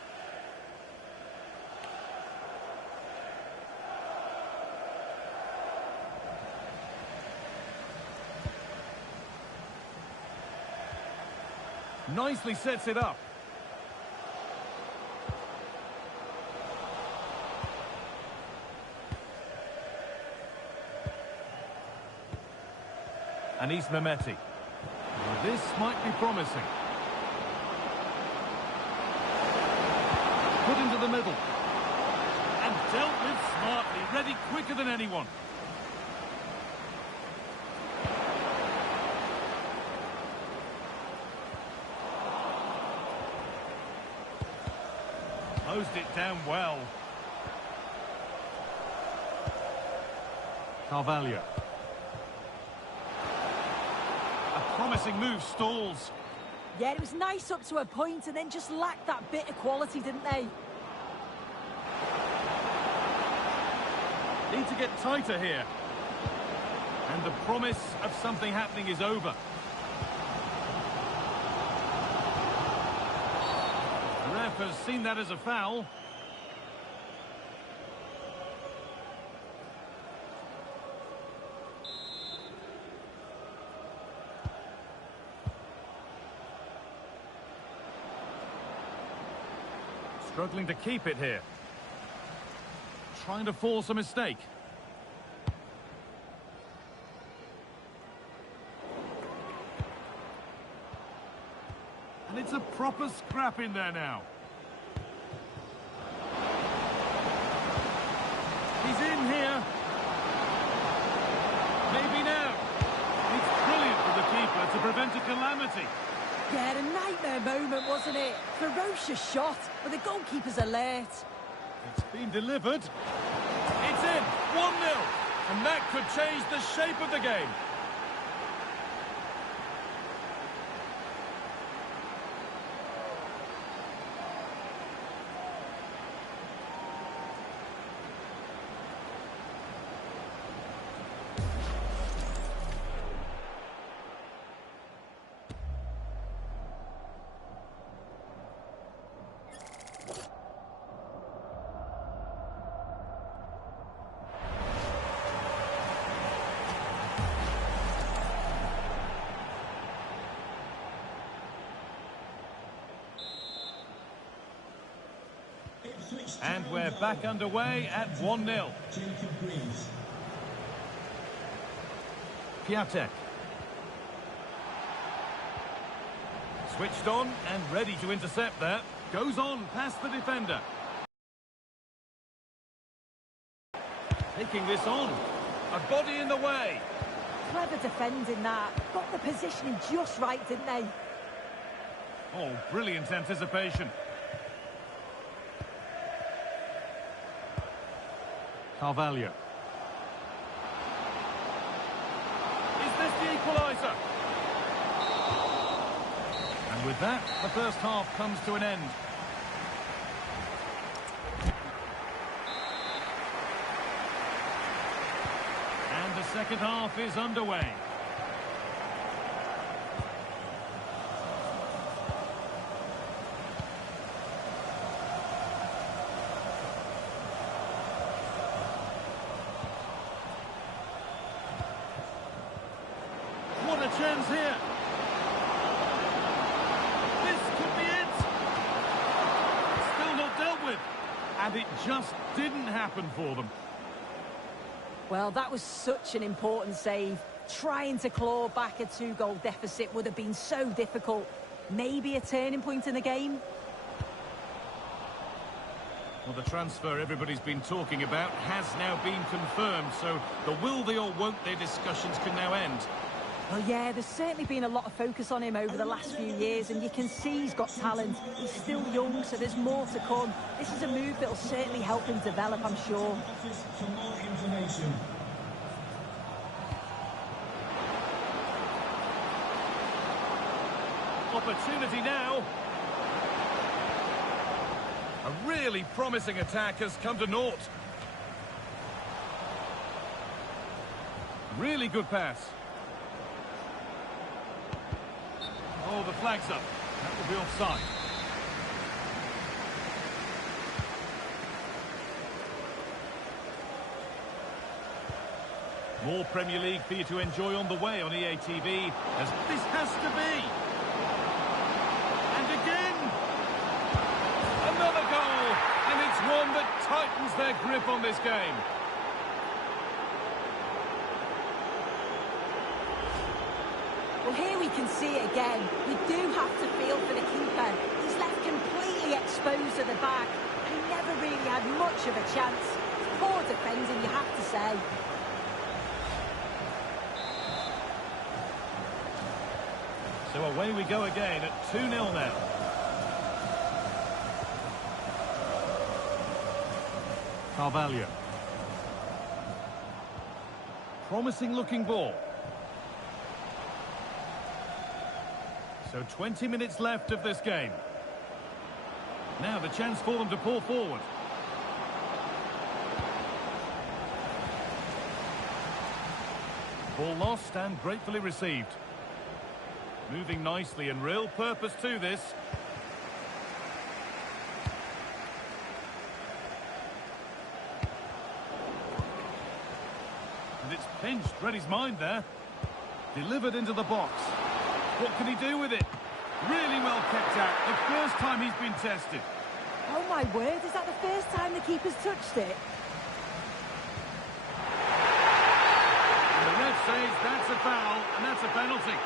Nicely sets it up. Anis Mehmeti. Well, this might be promising. Put into the middle. And dealt with smartly, ready quicker than anyone. Closed it down well. Carvalho. A promising move stalls. Yeah, it was nice up to a point and then just lacked that bit of quality, didn't they? Need to get tighter here. And the promise of something happening is over. The ref has seen that as a foul. Struggling to keep it here. Trying to force a mistake. And it's a proper scrap in there now. He's in here. Maybe now. It's brilliant for the keeper to prevent a calamity. Yeah, a nightmare moment, wasn't it? Ferocious shot, but the goalkeeper's alert. It's been delivered. It's in. 1-0. And that could change the shape of the game. And we're back underway at 1-0. Piatek. Switched on and ready to intercept there. Goes on past the defender. Taking this on. A body in the way. Clever defending that. Got the positioning just right, didn't they? Oh, brilliant anticipation. Carvalho. Is this the equaliser? And with that, the first half comes to an end. And the second half is underway. What a chance here. This could be it. Still not dealt with. And it just didn't happen for them. Well, that was such an important save. trying to claw back a 2-goal deficit would have been so difficult. Maybe a turning point in the game. Well, the transfer everybody's been talking about has now been confirmed, so the will they or won't they discussions can now end. Well, yeah, there's certainly been a lot of focus on him over the last few years, and you can see he's got talent. He's still young, so there's more to come. This is a move that'll certainly help him develop, I'm sure. For more information. Opportunity now. A really promising attack has come to naught. Really good pass. Oh, the flag's up. That will be offside. More Premier League for you to enjoy on the way on EA TV, as this has to be. And again. Another goal. And it's one that tightens their grip on this game. Well, here we can see it again. You do have to feel for the keeper. He's left completely exposed at the back, and he never really had much of a chance. Poor defending, you have to say. So away we go again at 2-0 now. Carvalho. Promising looking ball. So 20 minutes left of this game. Now the chance for them to pull forward. Ball lost and gratefully received. Moving nicely and real purpose to this. And it's pinched, read his mind there. Delivered into the box. What can he do with it? Really well kept out. The first time he's been tested. Oh my word, is that the first time the keeper's touched it? And the ref says that's a foul and that's a penalty.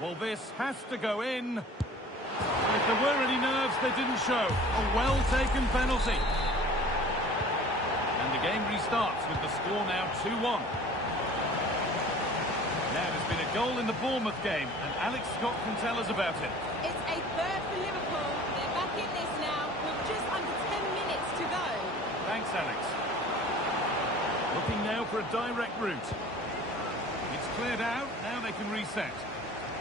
Well, this has to go in. And if there were any nerves, they didn't show. A well-taken penalty. And the game restarts with the score now 2-1. Now, there's been a goal in the Bournemouth game, and Alex Scott can tell us about it. It's a third for Liverpool. They're back in this now with just under 10 minutes to go. Thanks, Alex. Looking now for a direct route. It's cleared out. Now they can reset.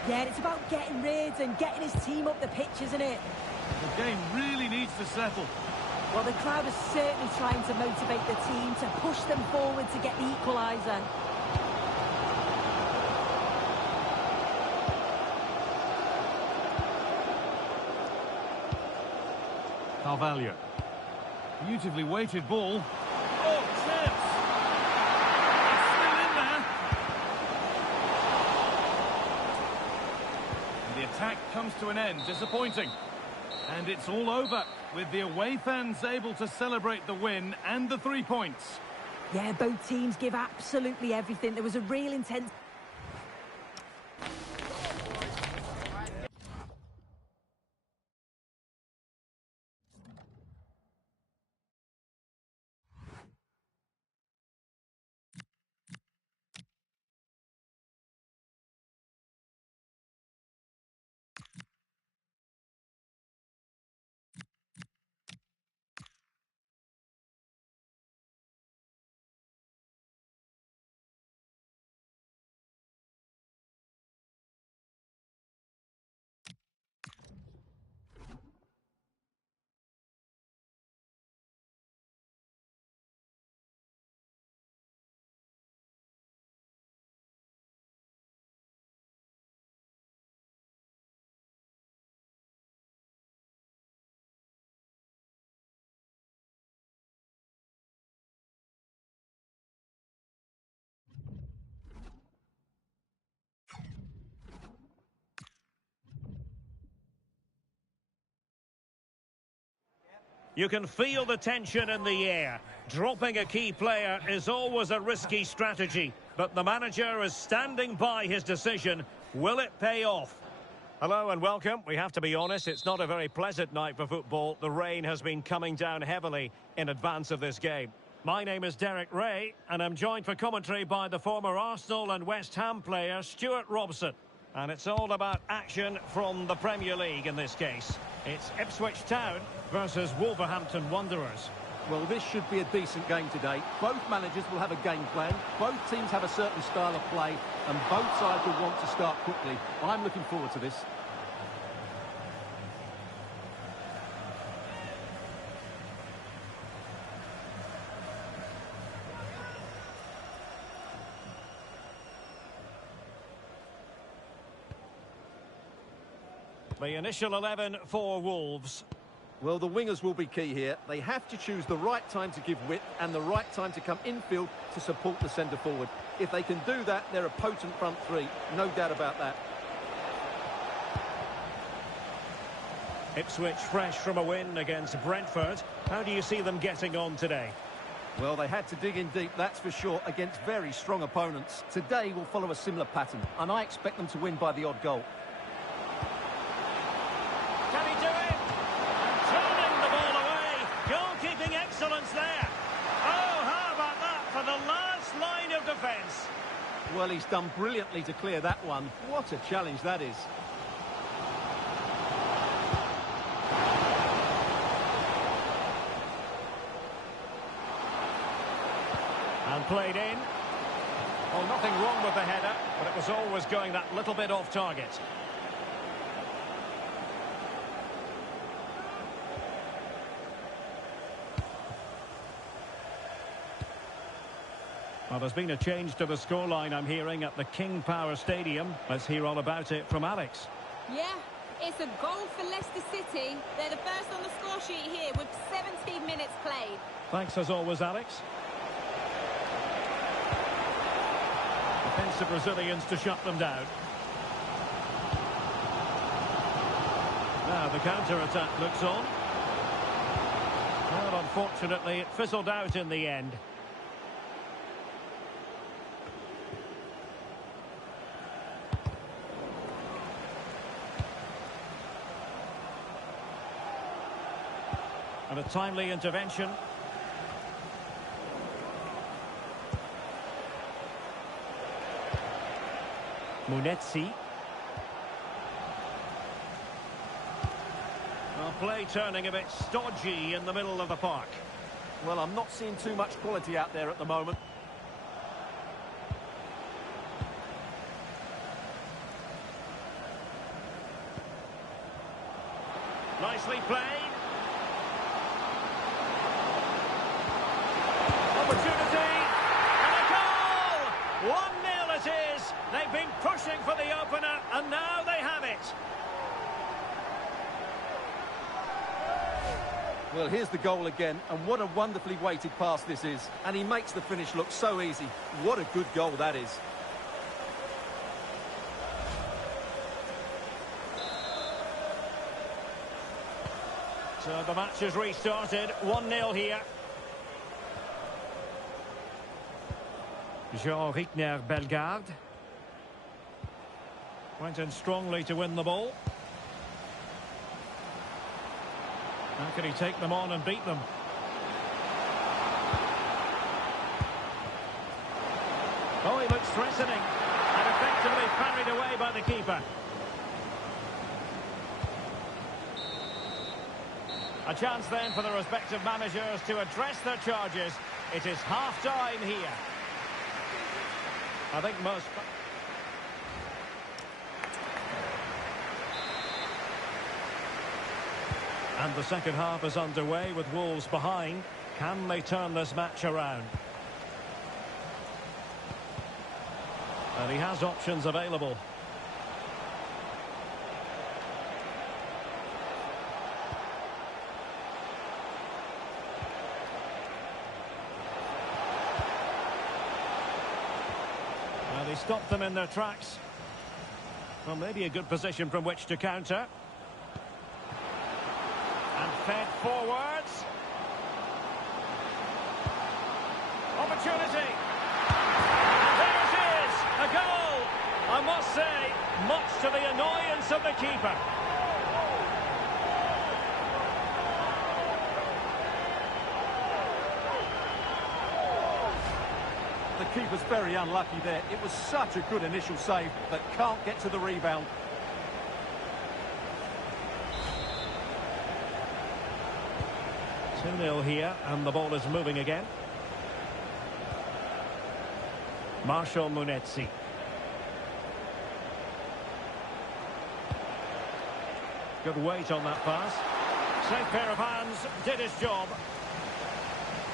Yeah, it's about getting rid and getting his team up the pitch, isn't it? The game really needs to settle. Well, the crowd is certainly trying to motivate the team to push them forward to get the equaliser. Carvalho. Beautifully weighted ball. Oh, chance! It's still in there. And the attack comes to an end. Disappointing. And it's all over, with the away fans able to celebrate the win and the 3 points. Yeah, both teams give absolutely everything. There was a real intense... You can feel the tension in the air. Dropping a key player is always a risky strategy, but the manager is standing by his decision. Will it pay off? Hello and welcome. We have to be honest, it's not a very pleasant night for football. The rain has been coming down heavily in advance of this game. My name is Derek Ray, and I'm joined for commentary by the former Arsenal and West Ham player Stuart Robson. And it's all about action from the Premier League in this case. It's Ipswich Town versus Wolverhampton Wanderers. Well, this should be a decent game today. Both managers will have a game plan. Both teams have a certain style of play, and both sides will want to start quickly. I'm looking forward to this. The initial 11 for Wolves. Well, the wingers will be key here. They have to choose the right time to give width and the right time to come infield to support the centre forward. If they can do that, they're a potent front three. No doubt about that. Ipswich fresh from a win against Brentford. How do you see them getting on today? Well, they had to dig in deep, that's for sure, against very strong opponents. Today will follow a similar pattern, and I expect them to win by the odd goal. Can he do it? Turning the ball away. Goalkeeping excellence there. Oh, how about that for the last line of defence? Well, he's done brilliantly to clear that one. What a challenge that is. And played in. Well, nothing wrong with the header, but it was always going that little bit off target. Well, there's been a change to the scoreline, I'm hearing, at the King Power Stadium. Let's hear all about it from Alex. Yeah, it's a goal for Leicester City. They're the first on the score sheet here with 17 minutes played. Thanks as always, Alex. Defensive Brazilians to shut them down. Now the counter-attack looks on. Well, unfortunately, it fizzled out in the end. And a timely intervention. Munetsi. Well, play turning a bit stodgy in the middle of the park. Well, I'm not seeing too much quality out there at the moment. Nicely played. Opportunity. And a goal! 1-0 it is. They've been pushing for the opener, and now they have it. Well, here's the goal again, and what a wonderfully weighted pass this is. And he makes the finish look so easy. What a good goal that is. So the match has restarted. 1-0 here. Jean-Rickner Bellegarde. Went in strongly to win the ball. How can he take them on and beat them? Oh, he looks threatening. And effectively parried away by the keeper. A chance then for the respective managers to address their charges. It is half-time here. I think most... And the second half is underway with Wolves behind. Can they turn this match around? And he has options available. And he stopped them in their tracks. Well, maybe a good position from which to counter. And Fed forwards. Opportunity. And there it is, a goal. I must say, much to the annoyance of the keeper. The keeper's very unlucky there. It was such a good initial save, but can't get to the rebound. Two 0 here, and the ball is moving again. Marshall Munetsi. Good weight on that pass. Safe pair of hands, did his job.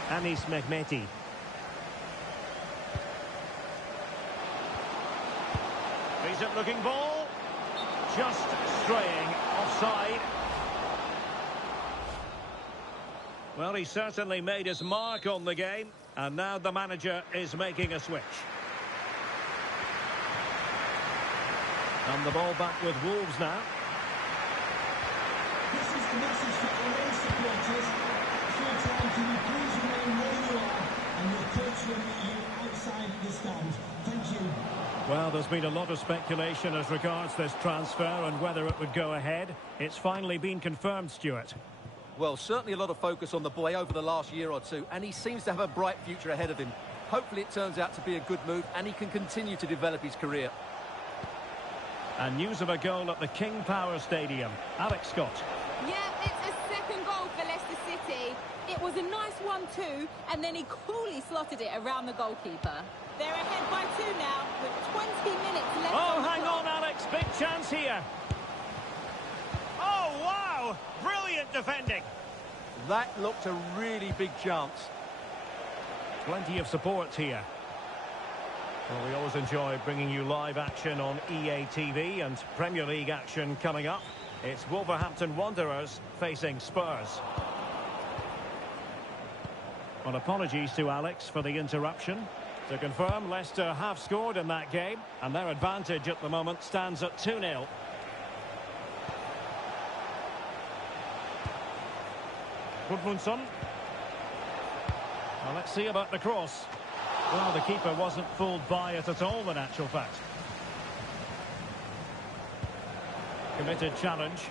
Anis Mehmeti. Decent looking ball. Just straying offside. Well, he certainly made his mark on the game, and now the manager is making a switch. And the ball back with Wolves now. This is the message for all supporters. Full time, can you please remain where you are, and your coach will meet you outside the stand. Thank you. Well, there's been a lot of speculation as regards this transfer and whether it would go ahead. It's finally been confirmed, Stuart. Well, certainly a lot of focus on the boy over the last year or two, and he seems to have a bright future ahead of him. Hopefully it turns out to be a good move, and he can continue to develop his career. And news of a goal at the King Power Stadium. Alex Scott. Yeah, it's a second goal for Leicester City. It was a nice one too, and then he coolly slotted it around the goalkeeper. They're ahead by 2 now, with 20 minutes left Oh, on the hang clock. on, Alex. Big chance here. Oh, wow. Brilliant defending. That looked a really big chance. Plenty of support here. Well, we always enjoy bringing you live action on EA TV and Premier League action coming up. It's Wolverhampton Wanderers facing Spurs. Well, apologies to Alex for the interruption. To confirm, Leicester have scored in that game, and their advantage at the moment stands at 2-0. Gudmundsson. Well, let's see about the cross. Well, the keeper wasn't fooled by it at all, in actual fact. Committed challenge.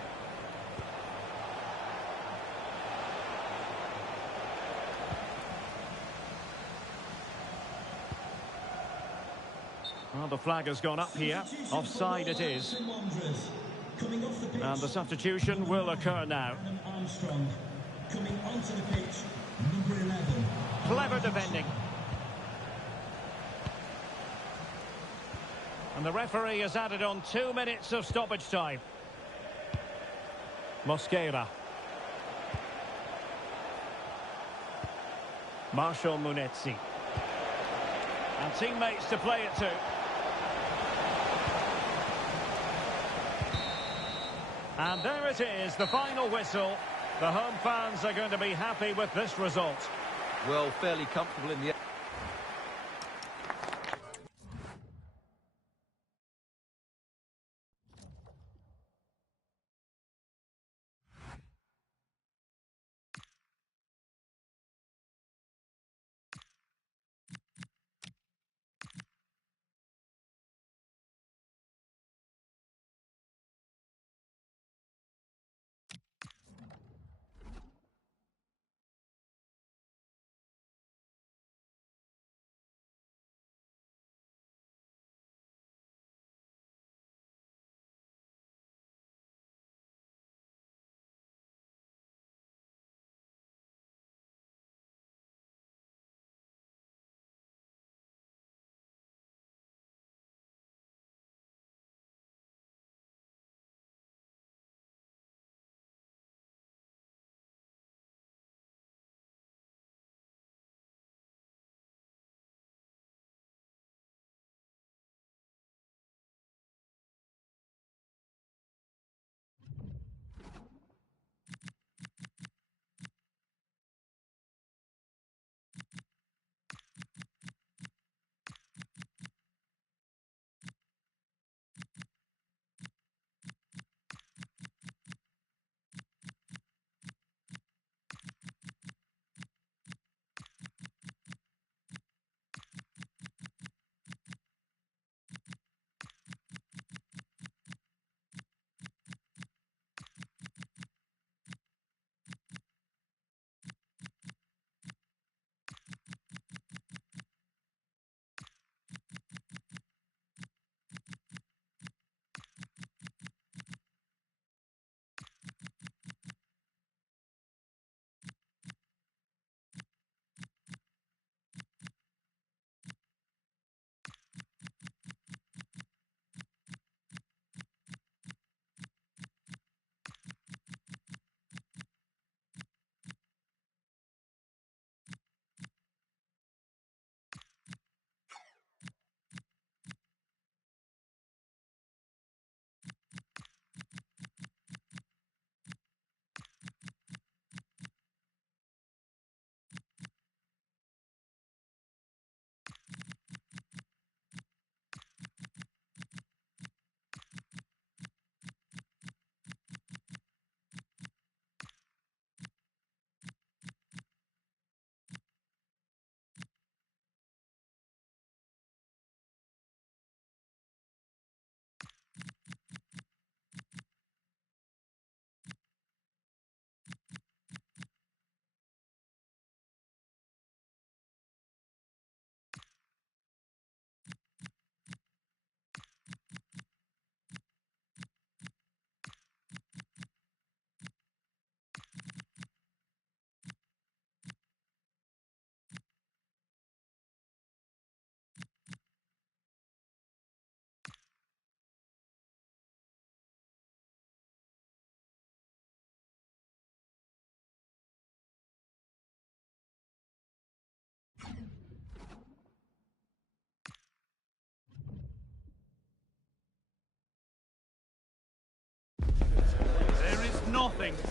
Well, the flag has gone up here. Offside it is. And the substitution will occur now. Armstrong coming onto the pitch, number 11. Clever defending. And the referee has added on 2 minutes of stoppage time. Mosquera. Marshall Munetsi. And teammates to play it to. And there it is, the final whistle. The home fans are going to be happy with this result. Well, fairly comfortable in the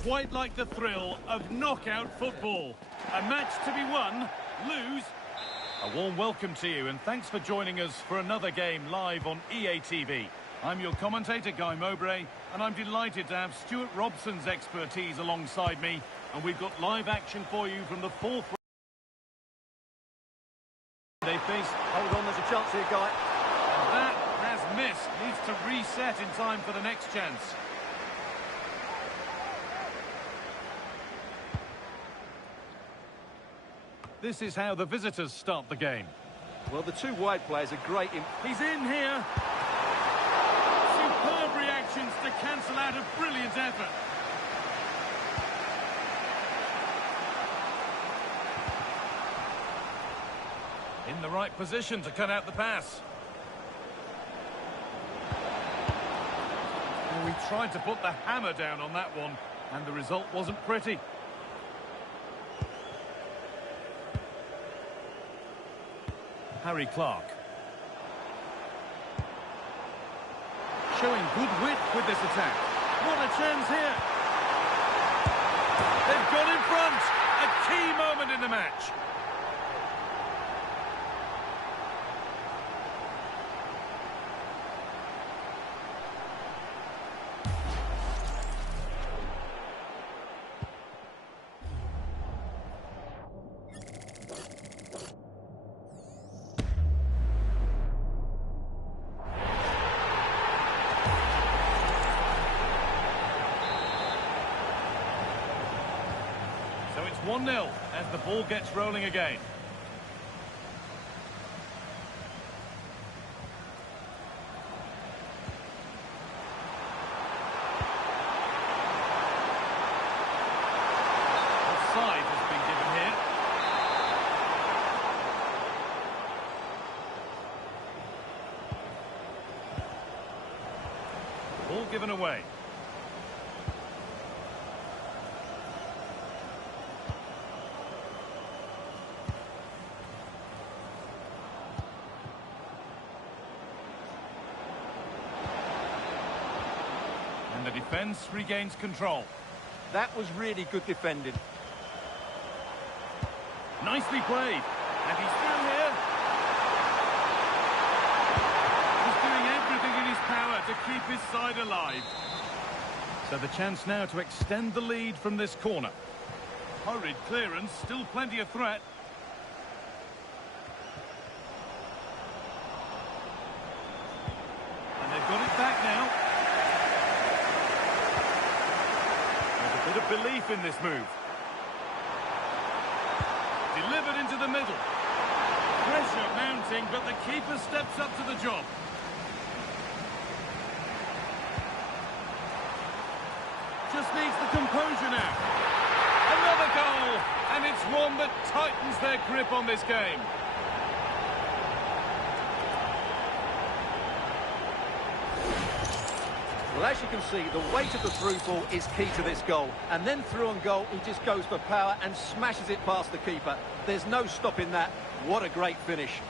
quite like the thrill of knockout football. A match to be won, lose. A warm welcome to you, and thanks for joining us for another game live on EA TV. I'm your commentator, Guy Mowbray, and I'm delighted to have Stuart Robson's expertise alongside me, and we've got live action for you from the fourth. They face. Hold on, there's a chance here, Guy. That has missed. Needs to reset in time for the next chance. This is how the visitors start the game. Well, the two wide players are great in... He's in here. Superb reactions to cancel out a brilliant effort. In the right position to cut out the pass. Well, we tried to put the hammer down on that one, and the result wasn't pretty. Harry Clark. Showing good wit with this attack. What a chance here. They've got in front. A key moment in the match. So it's 1-0 as the ball gets rolling again. Offside has been given here. Ball given away. And the defence regains control. That was really good defending. Nicely played. And he's through here. He's doing everything in his power to keep his side alive. So the chance now to extend the lead from this corner. Hurried clearance, still plenty of threat. And they've got it back now. Bit of belief in this move. Delivered into the middle. Pressure mounting, but the keeper steps up to the job. Just needs the composure now. Another goal, and it's one that tightens their grip on this game. Well, as you can see, the weight of the through ball is key to this goal. And then through on goal, he just goes for power and smashes it past the keeper. There's no stopping that. What a great finish.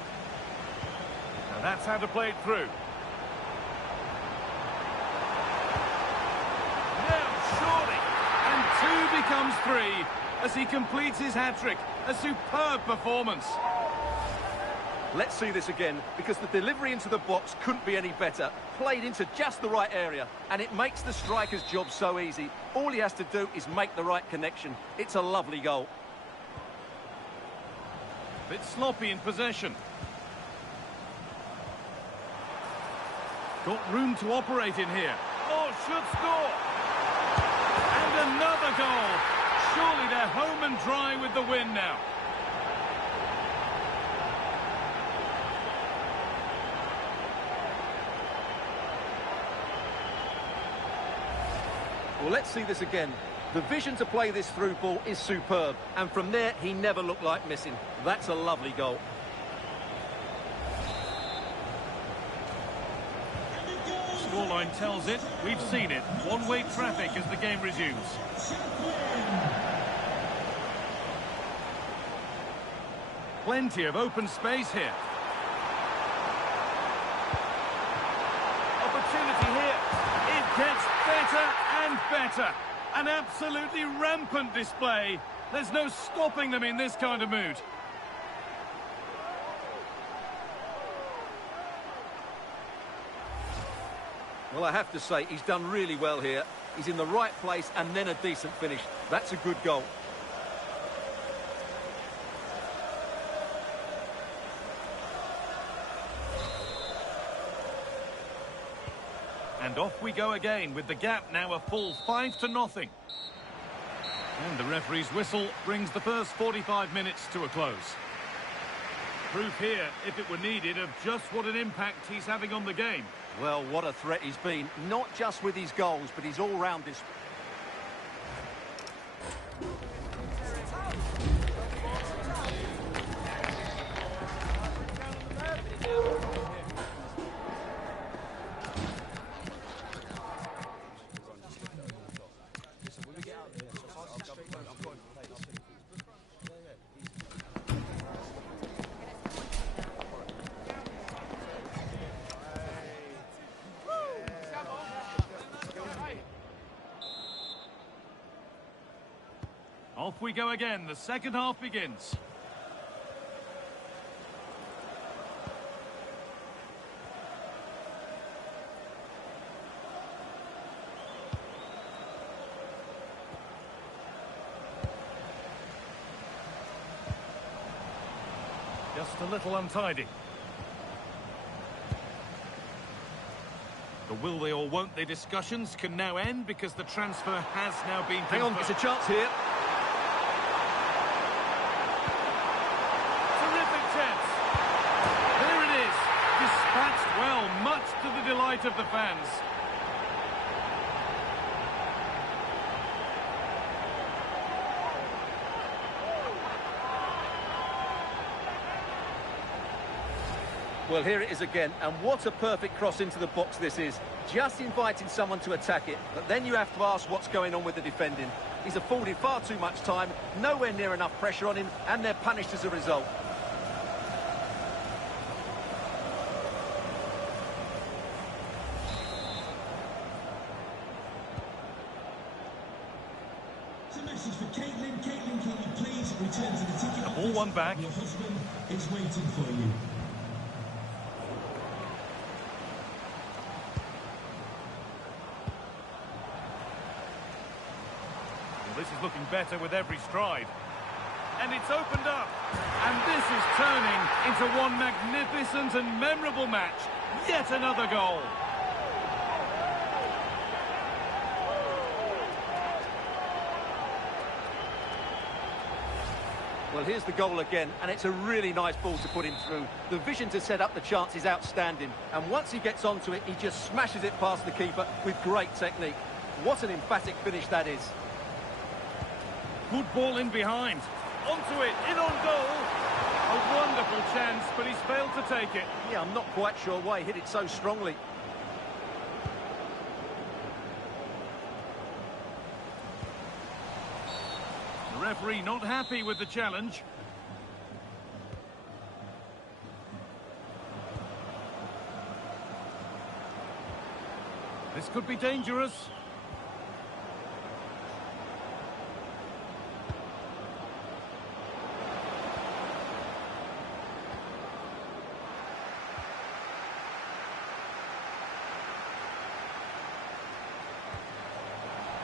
Now that's how to play it through. Now, surely. And two becomes three as he completes his hat-trick. A superb performance. Let's see this again, because the delivery into the box couldn't be any better. Played into just the right area, and it makes the striker's job so easy. All he has to do is make the right connection. It's a lovely goal. Bit sloppy in possession. Got room to operate in here. Oh, should score! And another goal! Surely they're home and dry with the win now. Well, let's see this again. The vision to play this through ball is superb, and from there, he never looked like missing. That's a lovely goal. Scoreline tells it. We've seen it. One-way traffic as the game resumes. Plenty of open space here. Opportunity here. It gets better and better. An absolutely rampant display. There's no stopping them in this kind of mood. Well, I have to say, he's done really well here. He's in the right place and then a decent finish. That's a good goal. And off we go again with the gap now a full 5-0. And the referee's whistle brings the first 45 minutes to a close. Proof here, if it were needed, of just what an impact he's having on the game. Well, what a threat he's been, not just with his goals, but his all-round display. Off we go again. The second half begins. Just a little untidy. The will they or won't they discussions can now end because the transfer has now been confirmed. Hang on, it's a chance here. Dispatched well, much to the delight of the fans. Well, here it is again, and what a perfect cross into the box this is. Just inviting someone to attack it, but then you have to ask what's going on with the defending. He's afforded far too much time, nowhere near enough pressure on him, and they're punished as a result. Ball one back. Your husband is waiting for you. Well, this is looking better with every stride. And it's opened up. And this is turning into one magnificent and memorable match. Yet another goal. Well, here's the goal again, and it's a really nice ball to put him through. The vision to set up the chance is outstanding, and once he gets onto it, he just smashes it past the keeper with great technique. What an emphatic finish that is. Good ball in behind. Onto it, in on goal. A wonderful chance, but he's failed to take it. Yeah, I'm not quite sure why he hit it so strongly. The referee not happy with the challenge. This could be dangerous.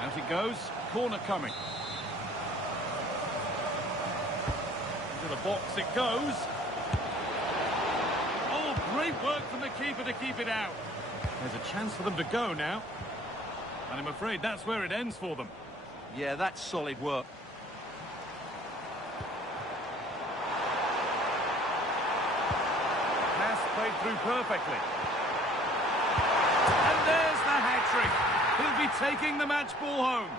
Out it goes, corner coming. Into the box it goes. Oh, great work from the keeper to keep it out. There's a chance for them to go now. And I'm afraid that's where it ends for them. Yeah, that's solid work. Pass played through perfectly. And there's the hat-trick. He'll be taking the match ball home.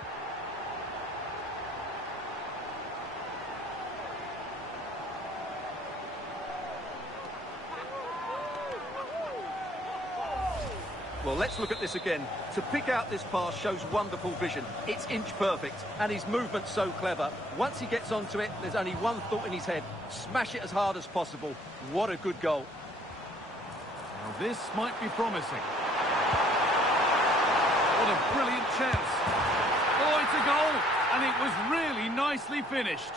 Well, let's look at this again. To pick out this pass shows wonderful vision. It's inch perfect, and his movement's so clever. Once he gets onto it, there's only one thought in his head. Smash it as hard as possible. What a good goal. Now this might be promising. What a brilliant chance. Oh, it's a goal, and it was really nicely finished.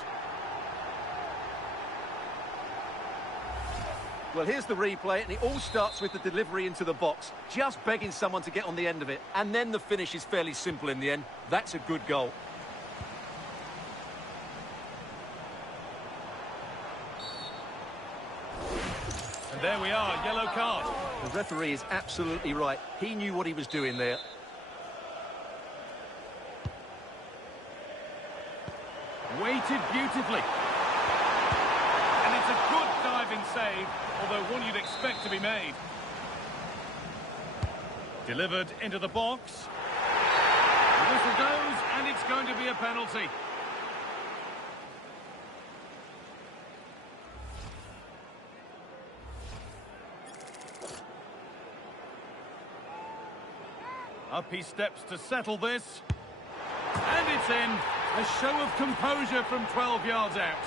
Well, here's the replay, and it all starts with the delivery into the box. Just begging someone to get on the end of it. And then the finish is fairly simple in the end. That's a good goal. And there we are, yellow card. The referee is absolutely right. He knew what he was doing there. Weighted beautifully. And it's a good diving save, although one you'd expect to be made. Delivered into the box. The whistle goes, and it's going to be a penalty. Up he steps to settle this. And it's in. A show of composure from 12 yards out.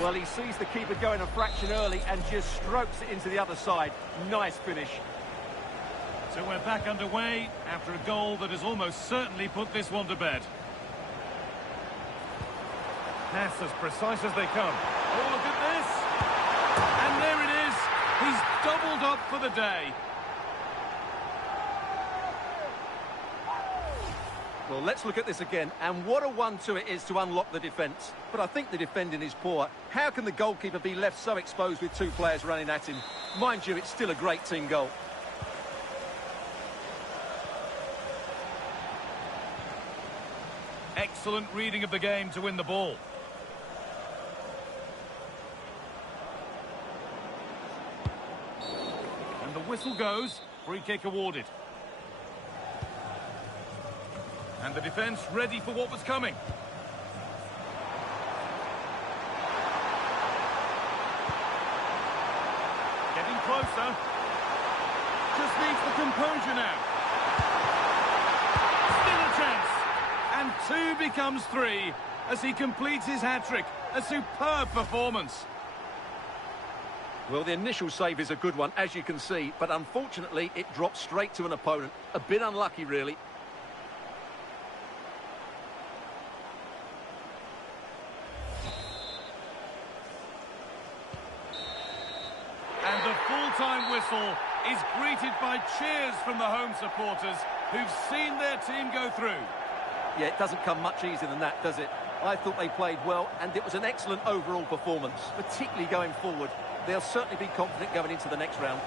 Well, he sees the keeper going a fraction early and just strokes it into the other side. Nice finish. So we're back underway after a goal that has almost certainly put this one to bed. That's as precise as they come. Oh, look at this! And there it is! He's doubled up for the day. Well, let's look at this again. And what a 1-2 it is to unlock the defence. But I think the defending is poor. How can the goalkeeper be left so exposed with two players running at him? Mind you, it's still a great team goal. Excellent reading of the game to win the ball. And the whistle goes. Free kick awarded. And the defence ready for what was coming. Getting closer. Just needs the composure now. Still a chance. And 2 becomes 3 as he completes his hat-trick. A superb performance. Well, the initial save is a good one, as you can see, but unfortunately it dropped straight to an opponent. A bit unlucky, really. And the full-time whistle is greeted by cheers from the home supporters who've seen their team go through. Yeah, it doesn't come much easier than that, does it? I thought they played well, and it was an excellent overall performance, particularly going forward. They'll certainly be confident going into the next round.